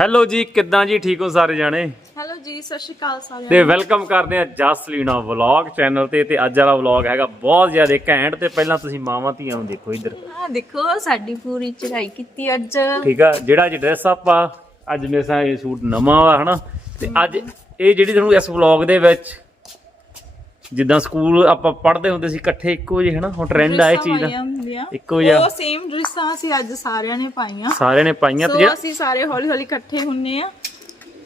Hello ਜੀ ਕਿੱਦਾਂ ਜੀ? ਠੀਕ ਹੋ ਸਾਰੇ ਜਾਣੇ? ਹੈਲੋ ਜੀ ਸਤਿ ਸ਼੍ਰੀ ਅਕਾਲ ਸਾਰਿਆਂ ਤੇ ਵੈਲਕਮ ਕਰਦੇ ਆ ਜਸਲੀਨਾ ਵਲੌਗ ਚੈਨਲ ਤੇ ਤੇ ਅੱਜ ਵਾਲਾ ਵਲੌਗ ਹੈਗਾ ਬਹੁਤ ਜ਼ਿਆਦਾ ਘੈਂਟ ਤੇ ਪਹਿਲਾਂ ਤੁਸੀਂ ਮਾਵਾਂ ਧੀਆਂ ਨੂੰ ਦੇਖੋ ਇੱਧਰ। ਨੂੰ ਆਹ ਦੇਖੋ ਸਾਡੀ ਪੂਰੀ ਚੜਾਈ ਕੀਤੀ ਅੱਜ। ਠੀਕ ਆ ਜਿਹੜਾ ਅੱਜ ਡਰੈਸ ਅਪ ਆ ਅੱਜ ਮੇਰੇ ਸਾਹ ਇਹ ਸੂਟ ਨਵਾਂ ਵਾ ਹਨਾ? ਤੇ ਅੱਜ ਇਹ ਜਿਹੜੀ ਤੁਹਾਨੂੰ ਇਸ ਵਲੌਗ ਦੇ ਵਿੱਚ ਜਿੱਦਾਂ ਸਕੂਲ ਆਪਾਂ ਪੜ੍ਹਦੇ ਹੁੰਦੇ ਸੀ ਇਕੱਠੇ ਇੱਕੋ ਜਿਹੇ ਹਨਾ? ਹੁਣ ਟ੍ਰੈਂਡ ਆ ਇਹ ਚੀਜ਼ ਦਾ। ਦਾ ਇੱਕੋ ਜਿਹਾ। ਉਹ ਸੇਮ ਡਰੈਸਾਂ ਅਸੀਂ ਅੱਜ ਸਾਰਿਆਂ ਨੇ ਪਾਈਆਂ। ਸਾਰਿਆਂ ਨੇ ਪਾਈਆਂ ਤੇ ਸੋ ਜਿਹੜਾ ਅਸੀਂ ਸਾਰੇ ਹੌਲੀ ਹੌਲੀ ਇਕੱਠੇ ਹੁੰਨੇ ਆ।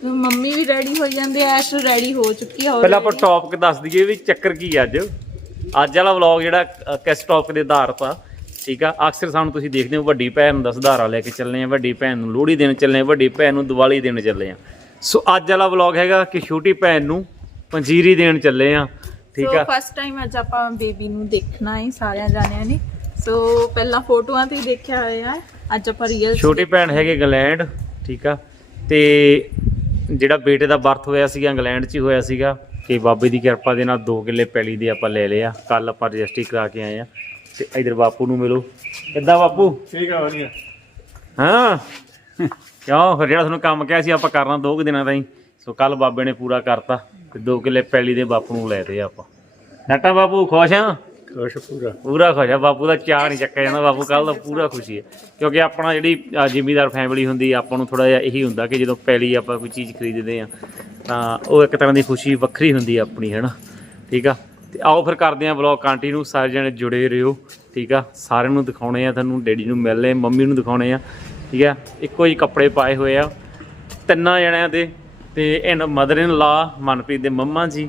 ਤੇ ਮੰਮੀ ਵੀ ਰੈਡੀ ਹੋ ਜਾਂਦੇ ਆ ਐਸ਼ ਰੈਡੀ ਹੋ ਚੁੱਕੀ ਆ ਪਹਿਲਾਂ ਆਪਾਂ ਟੌਪਿਕ ਦੱਸ ਦਈਏ ਵੀ ਚੱਕਰ ਕੀ ਆ ਅੱਜ। ਅੱਜ ਵਾਲਾ ਵਲੌਗ ਜਿਹੜਾ ਅ, ਕਿਸ ਟੌਪਿਕ ਦੇ ਆਧਾਰਿਤ ਆ ਠੀਕ ਆ? ਅਕਸਰ ਸਾਨੂੰ ਤੁਸੀਂ ਦੇਖਦੇ ਹੋ ਵੱਡੀ ਭੈਣ ਨੂੰ ਦਾ ਸੁਧਾਰਾ ਲੈ ਕੇ ਚੱਲੇ ਆ ਵੱਡੀ ਭੈਣ ਨੂੰ ਲੋਹੜੀ ਦੇਣ ਚੱਲੇ ਆ ਵੱਡੀ ਭੈਣ ਨੂੰ ਦੀਵਾਲੀ ਦੇਣ ਚੱਲੇ ਆ। ਸੋ ਅੱਜ ਵਾਲਾ ਵਲੌਗ ਹੈਗਾ ਕਿ ਛੋਟੀ ਭੈਣ ਨੂੰ ਪੰਜੀਰੀ ਦੇਣ ਚੱਲੇ ਆ ਠੀਕ ਸੋ ਆ? ਫਸਟ ਟਾਈਮ ਅੱਜ ਆਪਾਂ ਬੇਬੀ ਨੂੰ ਦੇਖਣਾ ਹੈ ਸਾਰਿਆਂ ਜਾਣਿਆਂ ਨੇ। ਸੋ ਪਹਿਲਾਂ ਫੋਟੋਆਂ ਤੇ ਹੀ ਦੇਖਿਆ ਹੋਇਆ ਹੈ। ਅੱਜ ਆਪਾਂ ਰੀਅਲ ਛੋਟੀ ਭੈਣ ਹੈਗੇ ਇੰਗਲੈਂਡ ਠੀਕ ਆ। ਤੇ ਜਿਹੜਾ ਬੇਟੇ ਦਾ ਬਰਥ ਹੋਇਆ ਸੀਗਾ ਇੰਗਲੈਂਡ 'ਚ ਹੀ ਹੋਇਆ ਸੀਗਾ ਕਿ ਬਾਬੇ ਦੀ ਕਿਰਪਾ ਦੇ ਨਾਲ 2 ਕਿੱਲੇ ਪੈਲੀ ਦੇ ਆਪਾਂ ਲੈ ਲਿਆ ਕੱਲ ਆਪਾਂ ਰਜਿਸਟਰੀ ਕਰਾ ਕੇ ਆਏ ਆ। ਤੇ ਇਧਰ ਬਾਪੂ ਨੂੰ ਮਿਲੋ। ਕਿੱਦਾਂ ਬਾਪੂ? ਠੀਕ ਆ ਵਧੀਆ। ਹਾਂ। ਕਿਉਂ? ਫਿਰ ਜਿਹੜਾ ਤੁਹਾਨੂੰ ਕੰਮ ਕਿਹਾ ਸੀ ਆਪਾਂ ਕਰਨਾ ਦੋ ਕੁ ਦਿਨਾਂ ਤਾਈਂ। ਸੋ ਕੱਲ ਬਾਬੇ ਨੇ ਪੂਰਾ ਕਰਤਾ ਤੇ 2 ਕਿੱਲੇ ਪੈਲੀ ਦੇ ਬਾਪੂ ਨੂੰ ਲੈ ਤੇ ਆਪਾਂ। ਨੱਟਾ ਬਾਪੂ ਖੁਸ਼ ਆ? ਖੁਸ਼ ਪੂਰਾ। ਪੂਰਾ ਖੁਸ਼ ਆ ਬਾਪੂ ਦਾ ਚਾਹ ਨਹੀਂ ਚੱਕਿਆ ਜਾਂਦਾ ਬਾਪੂ ਕੱਲ ਦਾ ਪੂਰਾ ਖੁਸ਼ੀ ਹੈ ਕਿਉਂਕਿ ਆਪਣਾ ਜਿਹੜੀ ਅ, ਜ਼ਿਮੀਦਾਰ ਫੈਮਿਲੀ ਹੁੰਦੀ ਆ, ਆਪਾਂ ਨੂੰ ਥੋੜਾ ਜਿਹਾ ਇਹੀ ਹੁੰਦਾ ਕਿ ਜਦੋਂ ਪੈਲੀ ਆਪਾਂ ਕੋਈ ਚੀਜ਼ ਖਰੀਦਦੇ ਆ ਤਾਂ ਉਹ ਇੱਕ ਤਰ੍ਹਾਂ ਦੀ ਖੁਸ਼ੀ ਵੱਖਰੀ ਹੁੰਦੀ ਆ ਆਪਣੀ ਹੈਨਾ? ਠੀਕ ਆ? ਤੇ ਆਓ ਫਿਰ ਕਰਦੇ ਆ ਵਲੌਗ ਕੰਟੀਨਿਊ ਸਾਰੇ ਜਣੇ ਜੁੜੇ ਰਹੋ ਠੀਕ ਆ? ਸਾਰਿਆਂ ਨੂੰ ਦਿਖਾਉਣੇ ਆ ਤੁਹਾਨੂੰ ਡੈਡੀ ਨੂੰ ਮਿਲਨੇ ਮੰਮੀ ਨੂੰ ਦਿਖਾਉਣੇ ਆ ਠੀਕ ਆ? ਇੱਕੋ ਹੀ ਕੱਪੜੇ ਪਾਏ ਹੋਏ ਆ ਤਿੰਨਾਂ ਜਣਿਆਂ ਦੇ ਤੇ ਇਨ ਮਦਰ ਇਨ ਲਾ ਮਨਪ੍ਰੀਤ ਦੇ ਮੰਮਾ ਜੀ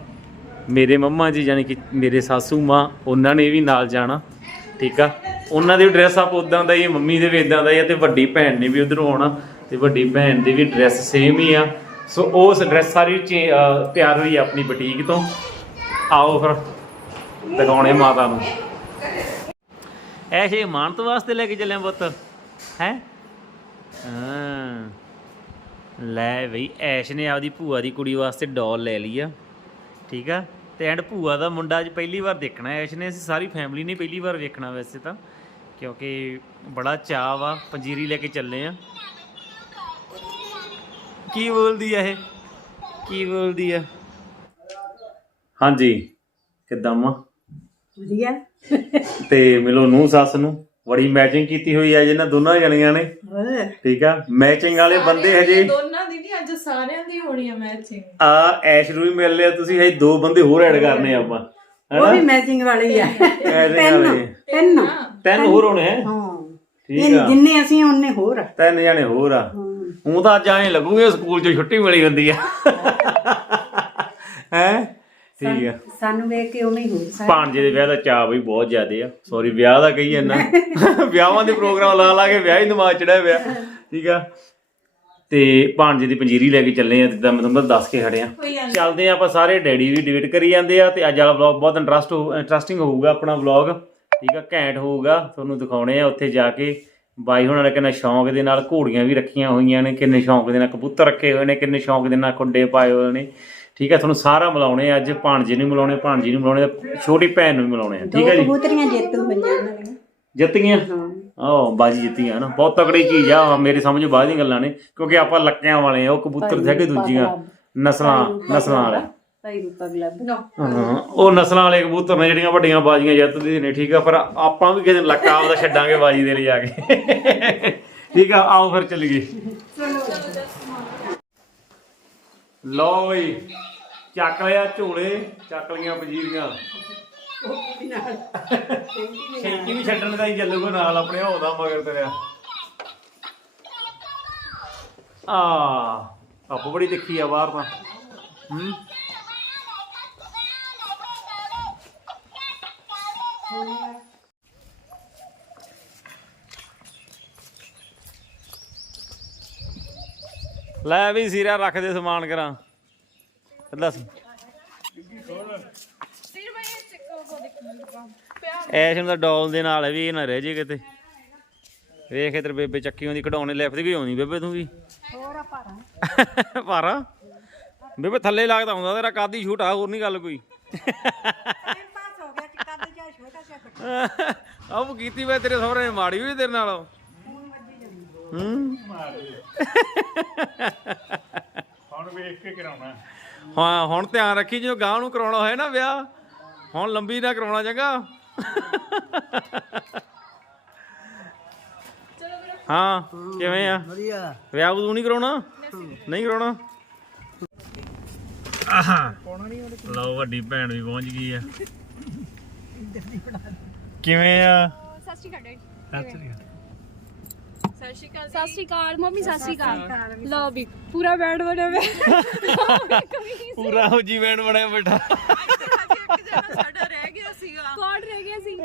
ਮੇਰੇ ਮੰਮਾ ਜੀ ਯਾਨੀ ਕਿ ਮੇਰੇ ਸਾਸੂ ਮਾਂ ਉਹਨਾਂ ਨੇ ਵੀ ਨਾਲ ਜਾਣਾ ਠੀਕ ਆ? ਉਹਨਾਂ ਦੇ ਡਰੈਸ ਆਪ ਉਦਾਂ ਦਾ ਹੀ ਹੈ, ਮੰਮੀ ਦੇ ਵੀ ਇਦਾਂ ਦਾ ਹੀ ਆ ਤੇ ਵੱਡੀ ਭੈਣ ਨੇ ਵੀ ਉਧਰੋਂ ਆਉਣਾ ਤੇ ਵੱਡੀ ਭੈਣ ਦੀ ਵੀ ਡਰੈਸ ਸੇਮ ਹੀ ਆ। ਸੋ ਉਸ ਡਰੈਸ ਸਾਰੀ ਚੇ- ਅਹ ਤਿਆਰ ਹੋਈ ਆ ਆਪਣੀ ਬੁਟੀਕ ਤੋਂ। ਆਓ ਫਿਰ ਦਿਖਾਉਣੇ ਮਾਤਾ ਨੂੰ। ਐਸੇ ਮਾਨਤ ਵਾਸਤੇ ਲੈ ਕੇ ਚੱਲੇ ਆ ਪੁੱਤ ਹੈ? ਹਾਂ। ਲੈ ਬਈ ਐਸ਼ ਨੇ ਆਪਦੀ ਭੂਆ ਦੀ ਕੁੜੀ ਵਾਸਤੇ ਡੋਲ ਲੈ ਲਈ ਆ। ਠੀਕ ਆ? ਤੇ ਐਂਡ ਭੂਆ ਦਾ ਮੁੰਡਾ ਅੱਜ ਪਹਿਲੀ ਵਾਰ ਦੇਖਣਾ ਐਸ਼ ਨੇ ਅਸੀਂ ਸਾਰੀ ਫੈਮਿਲੀ ਨੇ ਪਹਿਲੀ ਵਾਰ ਵੇਖਣਾ ਵੈਸੇ ਤਾਂ। ਕਿਉਂਕਿ ਬੜਾ ਚਾਅ ਵਾ ਪੰਜੀਰੀ ਲੈ ਕੇ ਚੱਲੇ ਆ। ਕੀ ਬੋਲਦੀ ਆ ਇਹ? ਕੀ ਬੋਲਦੀ ਆ? ਹਾਂਜੀ। ਕਿੱਦਾਂ ਮਾ ਵਧੀਆ। ਤੇ ਮਿਲੋ ਨੂੰ ਸੱਸ ਨੂੰ। ਬੜੀ ਮੈਚਿੰਗ ਕੀਤੀ ਹੋਈ ਆ ਜਿਹਨਾਂ ਦੋਨਾਂ ਜਣੀਆਂ ਨੇ। ਠੀਕ ਆ? ਮੈਚਿੰਗ ਵਾਲੇ ਬੰਦੇ ਹਜੇ ਦੋਨਾਂ ਦੀ ਨਹੀਂ ਅੱਜ ਸਾਰਿਆਂ ਦੀ ਹੋਣੀ ਆ ਮੈਚਿੰਗ ਆ ਐਸ਼ ਨੂੰ ਵੀ ਮਿਲ ਲਿਆ ਤੁਸੀਂ ਹਜੇ ਦੋ ਬੰਦੇ ਹੋਰ ਐਡ ਕਰਨੇ ਆ ਆਪਾਂ। ਉਹ ਵੀ ਮੈਚਿੰਗ ਵਾਲੇ ਹੀ ਆ। ਵਾਲੇ। ਤਿੰਨ। ਤਿੰਨ। ਹੋਰ ਹੋਣੇ ਹੈ? ਹਾਂ। ਠੀਕ ਆ। ਜਿੰਨੇ ਅਸੀਂ ਉਹਨੇ ਹੋਰ ਆ। ਤਿੰਨ ਜਣੇ ਹੋਰ ਆ। ਹੂੰ। ਤਾਂ ਅੱਜ ਐਂ ਲੱਗੂਗੇ ਸਕੂਲ ਚੋਂ ਛੁੱਟੀ ਮਿਲੀ ਹੁੰਦੀ ਆ। ਹੈ? ਠੀਕ ਆ। ਸਾਨੂੰ ਵੇਖ ਕੇ ਉਵੇਂ ਹੀ ਸਾਰੇ ਭਾਣਜੇ ਦੇ ਵਿਆਹ ਦਾ ਚਾਅ ਬਈ ਬਹੁਤ ਜ਼ਿਆਦੇ ਆ। ਸੌਰੀ ਵਿਆਹ ਦਾ ਕਹੀ ਜਾਂਦਾ। ਵਿਆਹਾਂ ਦੇ ਪ੍ਰੋਗਰਾਮ ਲਾ ਲਾ ਕੇ ਵਿਆਹ ਹੀ ਦਿਮਾਗ ਚੜਿਆ ਪਿਆ। ਠੀਕ ਆ। ਤੇ ਭਾਣਜੇ ਦੀ ਪੰਜੀਰੀ ਲੈ ਕੇ ਚੱਲੇ ਆ ਜਿੱਦਾਂ ਮੈਂ ਤੁਹਾਨੂੰ ਦੱਸ ਕੇ ਖੜਿਆ। ਕੋਈ ਗੱਲ ਚੱਲਦੇ ਆ ਆਪਾਂ ਸਾਰੇ ਡੈਡੀ ਵੀ ਡਿਬੇਟ ਕਰੀ ਜਾਂਦੇ ਆ ਤੇ ਅੱਜ ਵਾਲਾ ਵਲੌਗ ਬਹੁਤ ਇੰਟਰਸਟ ਇੰਟਰਸਟਿੰਗ ਹੋਊਗਾ ਆਪਣਾ ਵਲੌਗ ਠੀਕ ਆ ਘੈਂਟ ਹੋਊਗਾ ਤੁਹਾਨੂੰ ਦਿਖਾਉਣੇ ਆ ਉੱਥੇ ਜਾ ਕੇ। ਬਾਈ ਹੁਣਾਂ ਨੇ ਕਿੰਨਾ ਸ਼ੌਂਕ ਦੇ ਨਾਲ ਘੋੜੀਆਂ ਵੀ ਰੱਖੀਆਂ ਹੋਈਆਂ ਨੇ ਕਿੰਨੇ ਸ਼ੌਂਕ ਦੇ ਨਾਲ ਕਬੂਤਰ ਰੱਖੇ ਹੋਏ ਨੇ ਕਿੰਨੇ ਸ਼ੌਂਕ ਦੇ ਨਾਲ ਖੁੱਡੇ ਪਾਏ ਹੋਏ ਨੇ। ਠੀਕ ਆ ਤੁਹਾਨੂੰ ਸਾਰਾ ਮਿਲਾਉਣੇ ਆ ਅੱਜ ਭਾਣਜੇ ਨੂੰ ਮਿਲਾਉਣੇ ਭਾਣਜੀ ਨੂੰ ਮਿਲਾਉਣੇ ਛੋਟੀ ਭੈਣ ਨੂੰ ਵੀ ਮਿਲਾਉਣੇ ਆ ਠੀਕ ਆ ਜੀ? ਕਬੂਤਰੀਆਂ ਜੇਤੂ ਪੰਜਾਂ ਉਹਨਾਂ ਦੀਆਂ। ਜਿੱਤ ਗਈਆਂ ਹਾਂ। ਆਹ ਬਾਜੀ ਜਿੱਤੀਆਂ ਨਾ ਬਹੁਤ ਤਕੜੀ ਚੀਜ਼ ਆ ਮੇਰੇ ਸਮਝ ਬਾਅਦ ਦੀਆਂ ਗੱਲਾਂ ਨੇ ਕਿਉਂਕਿ ਆਪਾਂ ਲੱਕਿਆਂ ਵਾਲੇ ਆ ਉਹ ਕਬੂਤਰ ਹੈਗੇ ਦੂਜੀਆਂ। ਨਸਲਾਂ ਨਸਲਾਂ ਵਾਲੇ। ਭਾਈ ਰੂਪਾ ਗਲਬ ਹਾਂ ਉਹ ਨਸਲਾਂ ਵਾਲੇ ਕਬੂਤਰ ਨੇ ਜਿਹੜੀਆਂ ਵੱਡੀਆਂ ਬਾਜੀਆਂ ਜਿੱਤਦੇ ਨੇ ਠੀਕ ਆ ਪਰ ਆਪਾਂ ਵੀ ਕਿਸੇ ਦਿਨ ਲੱਕਾ ਆਪਦਾ ਛੱਡਾਂਗੇ ਬਾਜੀ ਦੇ ਲਈ ਜਾ ਕੇ। ਠੀਕ ਆ ਆਓ ਫਿਰ ਚੱਲੀਏ। ਲਓ ਬਈ, ਚੱਕ ਲਿਆ ਝੋਲੇ, ਚੱਕ ਲਈਆਂ ਪੰਜੀਰੀਆਂ। ਛੇਤੀ ਵੀ ਛੱਡਣ ਦਾ ਹੀ ਚੱਲੂਗਾ ਨਾਲ ਆਪਣੇ ਹੋਦਾ ਮਗਰ ਤੇਰਿਆ ਆ ਆਪੋ ਬੜੀ ਤਿੱਖੀ ਆ ਬਾਹਰ ਤਾਂ। ਹੂੰ? ਲੈ ਵੀ ਸੀਰਾ ਰੱਖ ਦੇ ਸਮਾਨ ਕਰਾਂ। ਦੱਸ। ਐਸ਼ ਨੂੰ ਤਾਂ ਡੋਲ ਦੇ ਨਾਲ ਵੀ ਇਹ ਨਾ ਰਹਿ ਜੇ ਕਿਤੇ। ਵੇਖ ਇਧਰ ਬੇਬੇ ਚੱਕੀ ਆਉਂਦੀ ਕਢਾਉਣੇ ਲਿਫਟ ਵੀ ਆਉਂਦੀ ਬੇਬੇ ਤੂੰ ਵੀ। ਹੋਰ ਭਾਰਾ। ਭਾਰਾ? ਬੇਬੇ ਥੱਲੇ ਲੱਗਦਾ ਹੁੰਦਾ ਤੇਰਾ ਕਾਦੀ ਛੋਟਾ ਹੋਰ ਨਹੀਂ ਗੱਲ ਕੋਈ। ਪਾਸ ਹੋ ਗਿਆ ਟਿੱਕਾ ਤੇ ਜਾ ਛੋਟਾ ਜਿਹਾ ਆਹ ਕੀਤੀ ਵੇ ਤੇਰੇ ਸਹੁਰੇ ਨੇ ਮਾੜੀ ਹੋਈ ਤੇਰੇ ਨਾਲ। ਹੂੰ? ਹੁਣ ਵੇਖ ਕੇ ਕਰਾਉਣਾ। ਹਾਂ ਹੁਣ ਧਿਆਨ ਰੱਖੀ ਜਦੋਂ ਗਾਂ ਨੂੰ ਕਰਾਉਣਾ ਹੋਏ ਨਾ ਵਿਆਹ ਹੁਣ ਲੰਬੀ ਨਾ ਕਰਾਉਣਾ ਚੰਗਾ। ਹਾਂ ਕਿਵੇਂ ਆ? ਵਧੀਆ। ਵਿਆਹ ਬਦੂ ਨਹੀਂ ਕਰਾਉਣਾ? ਨਹੀਂ ਕਰਾਉਣਾ? ਆਹਾ। ਲਓ ਵੱਡੀ ਭੈਣ ਵੀ ਪਹੁੰਚ ਗਈ ਆ। ਕਿਵੇਂ ਆ? ਸਤਿ ਸ਼੍ਰੀ ਅਕਾਲ। ਸਤਿ ਸ਼੍ਰੀ ਅਕਾਲ ਸਤਿ ਸ਼੍ਰੀ ਅਕਾਲ ਮੰਮੀ ਸਤਿ ਸ਼੍ਰੀ ਅਕਾਲ। ਲਓ ਵੀ ਪੂਰਾ ਬੈਡ ਬਣਿਆ ਹੋਇਆ ਪੂਰਾ ਹੋ ਜੀ ਬੈਂਡ ਬਣਿਆ ਬੈਠਾ ਇੱਕ ਜਣਾ ਸਾਡਾ ਰਹਿ ਗਿਆ ਸੀਗਾ। ਕੌਣ ਰਹਿ ਗਿਆ ਸੀ?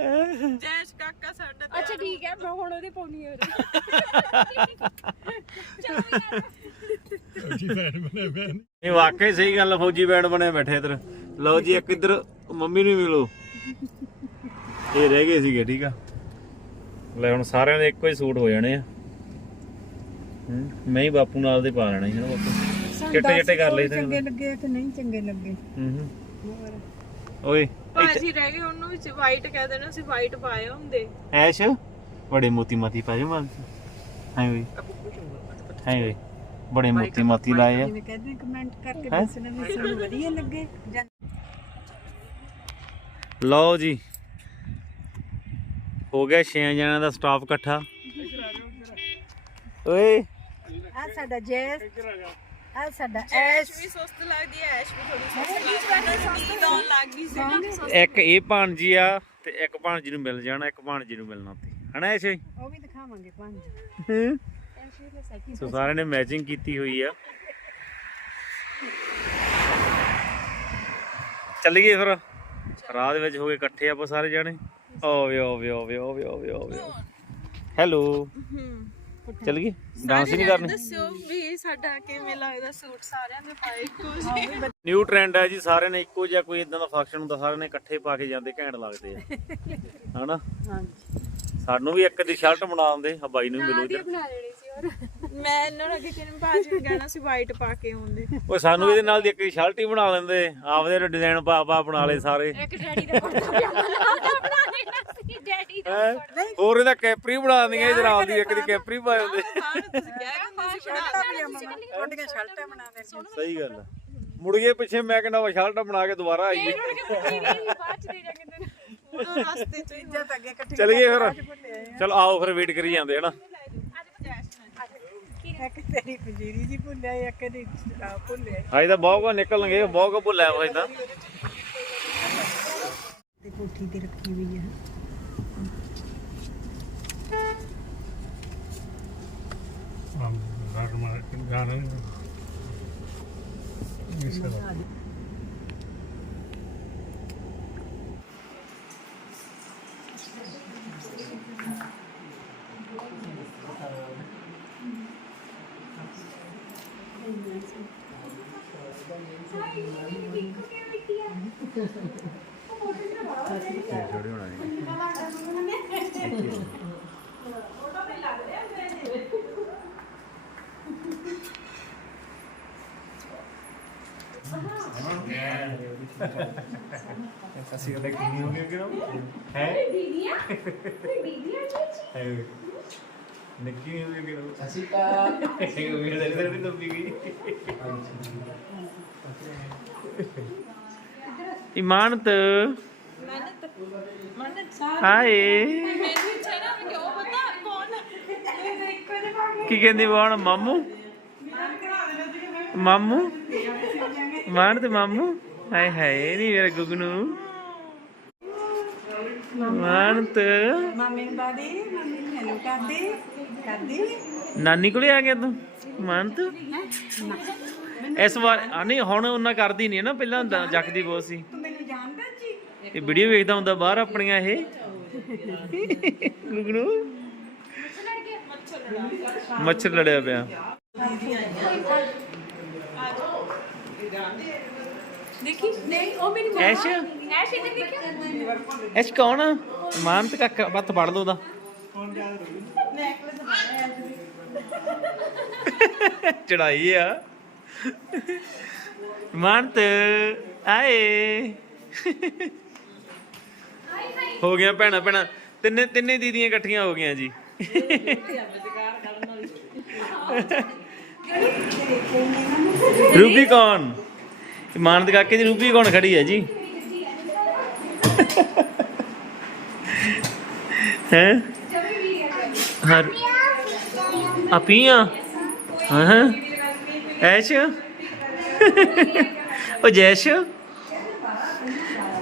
ਜੈਸ਼ ਕਾਕਾ ਸਾਡਾ ਤੇ ਅੱਛਾ ਠੀਕ ਹੈ ਮੈਂ ਹੁਣ ਉਹਦੇ ਪਾਉਣੀ ਹੈ ਚਲੋ ਯਾਰ ਇਹ ਵਾਕਈ ਸਹੀ ਗੱਲ ਫੌਜੀ ਬੈਂਡ ਬਣੇ ਬੈਠੇ ਇਧਰ। ਲਓ ਜੀ ਇੱਕ ਇਧਰ ਮੰਮੀ ਨੂੰ ਮਿਲੋ। ਇਹ ਰਹਿ ਗਏ ਸੀਗੇ ਠੀਕ ਆ। ਲੈ ਹੁਣ ਸਾਰਿਆਂ ਦੇ ਇੱਕੋ ਹੀ ਸੂਟ ਹੋ ਜਾਣੇ ਆ। ਹੂੰ, ਮੈਂ ਹੀ ਬਾਪੂ ਨਾਲ ਦੇ ਪਾ ਲੈਣਾ ਸੀ ਨਾ ਬਾਪੂ। ਚਿੱਟੇ ਚਿੱਟੇ ਕਰ ਲਈ ਚੰਗੇ ਲੱਗੇ ਕਿ ਨਹੀਂ ਚੰਗੇ ਲੱਗੇ। ਹੂੰ ਹੂੰ। ਓਏ ਭਾਜੀ ਰਹਿ ਗਏ ਉਹਨੂੰ ਵਿੱਚ ਵਾਈਟ ਕਹਿ ਦੇਣਾ ਸੀ ਵਾਈਟ ਪਾਏ ਹੁੰਦੇ। ਐਸ਼ ਬੜੇ ਮੋਤੀ ਮਾਤੀ ਪਾਏ ਮਾਲ ਹਾਂ ਓਏ। ਹਾਂ ਓਏ ਬੜੇ ਮੋਤੀ ਮਾਤੀ ਲਾਏ ਆ। ਜਿਵੇਂ ਕਹਿੰਦੇ ਕਮੈਂਟ ਕਰਕੇ ਹੈਂ? ਦੱਸਣਾ ਵੀ ਸਾਨੂੰ ਵਧੀਆ ਲੱਗੇ। ਜਾਂ ਲਓ ਜੀ। ਹੋ ਗਿਆ 6 ਜਣਿਆਂ ਦਾ ਸਟਾਫ ਇਕੱਠਾ। ਓਏ। ਆ ਸਾਡਾ ਜੈਸ ਆ ਸਾਡਾ ਐਸ਼ ਵੀ ਸੁਸਤ ਲੱਗਦੀ ਹੈ ਐਸ਼ ਵੀ ਥੋੜੀ ਸੁਸਤ ਨੀਂਦ ਆਉਣ ਲੱਗ ਗਈ ਸੀ ਇੱਕ ਇਹ ਭਾਣਜੀ ਆ ਤੇ ਇੱਕ ਭਾਣਜੀ ਨੂੰ ਮਿਲ ਜਾਣਾ ਇੱਕ ਭਾਣਜੀ ਨੂੰ ਮਿਲਣਾ ਤੇ ਹਨਾ ਐਸ਼ੇ ਉਹ ਵੀ ਦਿਖਾਵਾਂਗੇ ਪੰਜ ਸੋ ਸਾਰਿਆਂ ਨੇ ਮੈਚਿੰਗ ਕੀਤੀ ਹੋਈ ਆ। ਚੱਲੀਏ ਫਿਰ। ਰਾਹ ਦੇ ਵਿੱਚ ਹੋ ਕੇ ਇਕੱਠੇ ਆਪਾਂ ਸਾਰੇ ਜਾਣੇ। ਓਵੇ ਓਵੇ ਓਵੇ ਓਵੇ ਓਵੇ ਓਵੇ ਹੈਲੋ ਚੱਲੀਏ ਡਾਂਸ ਹੀ ਨਹੀਂ ਕਰਨੀ? ਦੱਸਿਓ ਵੀ ਸਾਡਾ ਕਿਵੇਂ ਲੱਗਦਾ ਸੂਟ ਸਾਰਿਆਂ ਦੇ ਪਾਏ ਇੱਕੋ ਜਿਹੇ। ਨਿਊ ਟ੍ਰੈਂਡ ਹੈ ਜੀ ਸਾਰਿਆਂ ਨੇ ਇੱਕੋ ਜਿਹਾ ਕੋਈ ਇਦਾਂ ਦਾ ਫੰਕਸ਼ਨ ਹੁੰਦਾ ਸਾਰਿਆਂ ਨੇ ਇਕੱਠੇ ਪਾ ਕੇ ਜਾਂਦੇ ਘੈਂਟ ਲੱਗਦੇ ਆ। ਹਨਾ? ਸਾਨੂੰ ਵੀ ਇੱਕ ਦੀ ਸ਼ਰਟ ਬਣਾ ਦਿੰਦੇ ਆ ਬਾਈ ਨੂੰ ਵੀ ਮਿਲੋ ਇੱਧਰ। ਬਣਾ ਲੈਣੀ ਸੀ ਹੋਰ। ਮੈਂ ਇਹਨਾਂ ਨੂੰ ਅੱਗੇ ਕਿਨ ਭਾਜੀ ਨੂੰ ਕਹਿਣਾ ਸੀ ਵਾਈਟ ਪਾ ਕੇ ਆਉਂਦੇ। ਓਏ ਸਾਨੂੰ ਇਹਦੇ ਨਾਲ ਦੀ ਇੱਕ ਸ਼ਰਟ ਹੀ ਬਣਾ ਲੈਂਦੇ। ਆਪਦੇ ਡਿਜ਼ਾਈਨ ਪਾ ਪਾ ਬਣਾ ਲਏ ਸਾਰੇ। ਇੱਕ ਡੈਡੀ ਦਾ ਕੁੜਤਾ ਪਜਾਮਾ ਬਣਾ ਲੈਣਾ ਸੀ ਡੈਡੀ ਦਾ ਹੈਂ? ਹੋਰ ਇਹਦਾ ਕੈਪਰੀ ਬਣਾ ਦਿੰਦੀਆਂ ਇਹ ਜਨਾਬ ਦੀ ਇੱਕ ਦੀ ਕੈਪਰੀ ਪਾ ਦਿੰਦੇ ਹਾਂ ਤੁਸੀਂ ਕਹਿ ਦਿੰਦੇ ਸੀ ਬਣਾ ਦਿਓ। ਤੁਹਾਡੀਆਂ ਸ਼ਰਟਾਂ ਬਣਾ ਦੇ ਸਹੀ ਗੱਲ ਆ। ਮੁੜ ਗਏ ਪਿੱਛੇ ਮੈਂ ਕਹਿੰਦਾ ਵਾ ਸ਼ਰਟਾਂ ਬਣਾ ਕੇ ਦੁਬਾਰਾ ਆਈਏ। ਬਾਅਦ ਚ ਦੇ ਜਾਗੇ ਤੈਨੂੰ। ਉਦੋਂ ਰਸਤੇ ਚ ਹੀ ਜਦ ਅੱਗੇ ਇਕੱਠੇ ਚਲੀਏ ਫਿਰ। ਚਲ ਆਓ ਫਿਰ ਵੇਟ ਕਰੀ ਜਾਂਦੇ ਹਨਾ? ਇੱਕ ਤੇਰੀ ਪਜੀਰੀ ਜੀ ਭੁੱਲਿਆ ਇੱਕ ਦੀ ਆ ਭੁੱਲਿਆ ਅੱਜ ਤਾਂ ਬਹੁਤ ਕੋ ਨਿਕਲਣਗੇ ਬਹੁਤ ਕੋ ਭੁੱਲਿਆ ਵਾ ਇਦਾਂ। ਤੇ ਕੋਠੀ ਤੇ ਰੱਖੀ ਹੋਈ ਹੈ ਗਾਣਾ ਅਸੀਂ ਕਹਿੰਦੇ ਕੀ ਹੋ ਗਿਆ ਕਿਰਮ ਹੈ ਦੀਦੀਆਂ ਦੀਦੀਆਂ ਚਾਚੀ ਨਿੱਕੀ ਹੋ ਗਈ ਕਿਰਮ ਅਸੀਂ ਤਾਂ ਇਹ ਵੀਰ ਦੇ ਦੇ ਦੱਬੀ ਗਈ ਇਮਾਨਤ। ਮਿਹਨਤ ਮਿਹਨਤ ਹਾਏ। ਮੈਨੂੰ ਇੱਛਾ ਨਾ ਵੀ ਕਿਉਂ ਪਤਾ ਕੌਣ? ਕੀ ਕਹਿੰਦੀ ਬਾਣ ਮਾਮੂ? ਮਾਮੂ? ਮਾਨ ਤੇ ਮਾਮੂ? ਹਾਏ ਹਾਏ ਨਹੀਂ ਮੇਰਾ ਗੁਗਨੂ। ਮਾਨ ਤੇ ਮਾਮੀ ਨੂੰ ਦਾਦੀ ਮੰਮੀ ਨੂੰ ਹੈਲੋ ਕਰਦੀ ਕਰਦੀ ਨਾਨੀ ਕੋਲੇ ਆ ਗਿਆ ਤੂੰ? ਮਾਨ ਤੂੰ ਇਸ ਵਾਰ ਆ ਨਹੀਂ ਹੁਣ ਉਹਨਾਂ ਕਰਦੀ ਨਹੀਂ ਨਾ ਪਹਿਲਾਂ ਜੱਕਦੀ ਬਹੁਤ ਸੀ। ਤੂੰ ਮੈਨੂੰ ਜਾਣਦਾ ਜੀ? ਇਹ ਵੀਡੀਓ ਵੇਖਦਾ ਹੁੰਦਾ ਬਾਹਰ ਆਪਣੀਆਂ ਇਹ। ਗੁਗਨੂ? ਮੱਛਰ ਲੜਿਆ ਪਿਆ। ਦੇਖੀ? ਨਹੀਂ ਉਹ ਮੇਰੀ ਐਸ਼? ਐਸ਼ ਇਹਨੇ ਦੇਖਿਆ? ਐਸ਼ ਕੌਣ ਆ? ਮਾਨ ਤੇ ਕੱਕ ਬੱਤ ਫੜ ਲਓ ਉਹਦਾ। ਚੜਾਈ ਆ। ਮਾਨ ਤੇ ਆਏ। ਹੋ ਗਿਆ ਭੈਣਾ ਭੈਣਾ। ਤਿੰਨੇ ਤਿੰਨੇ ਦੀਦੀਆਂ ਇਕੱਠੀਆਂ ਹੋ ਗਈਆਂ ਜੀ। ਰੂਬੀ ਕੌਣ? ਮਾਨਦ ਕਾਕੇ ਦੀ ਰੂਬੀ ਕੌਣ ਖੜੀ ਹੈ ਜੀ? ਹੈ? ਹਰ ਆਪੀਆਂ ਹਾਂ ਹਾਂ। ਐਸ਼? ਉਹ ਜੈਸ਼?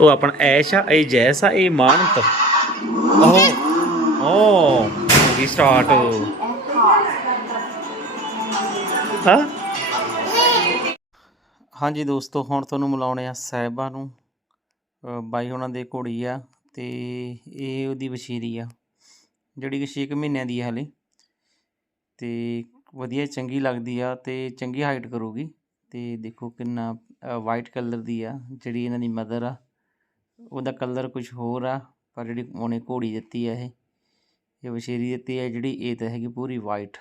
ਉਹ ਆਪਣਾ ਐਸ਼ ਆ ਇਹ ਜੈਸ ਆ ਇਹ ਮਾਨਤ। ਓ ਓ ਵੀ ਸਟਾਰਟ ਹਾਂ? ਹਾਂਜੀ ਦੋਸਤੋ, ਹੁਣ ਤੁਹਾਨੂੰ ਮਿਲਾਉਣੇ ਆ ਸਾਹਿਬਾ ਨੂੰ। ਬਾਈ ਉਹਨਾਂ ਦੇ ਘੋੜੀ ਆ ਤੇ ਇਹ ਉਹਦੀ ਵਛੀਰੀ ਆ, ਜਿਹੜੀ ਕਿ 6 ਮਹੀਨਿਆਂ ਦੀ ਹੈ ਹਲੇ। ਤੇ ਵਧੀਆ ਚੰਗੀ ਲੱਗਦੀ ਆ ਤੇ ਚੰਗੀ ਹਾਈਟ ਕਰੂਗੀ। ਤੇ ਦੇਖੋ ਕਿੰਨਾ ਵਾਈਟ ਕਲਰ ਦੀ ਆ, ਜਿਹੜੀ ਇਹਨਾਂ ਦੀ ਮਦਰ ਆ। ਉਹਦਾ ਕਲਰ ਕੁਝ ਹੋਰ ਆ, ਪਰ ਜਿਹੜੀ ਉਹਨੇ ਘੋੜੀ ਦਿੱਤੀ ਆ ਇਹ। ਇਹ ਵਸ਼ੀਰੀ ਦਿੱਤੀ ਆ ਜਿਹੜੀ ਇਹ ਤਾਂ ਹੈਗੀ ਪੂਰੀ ਵਾਈਟ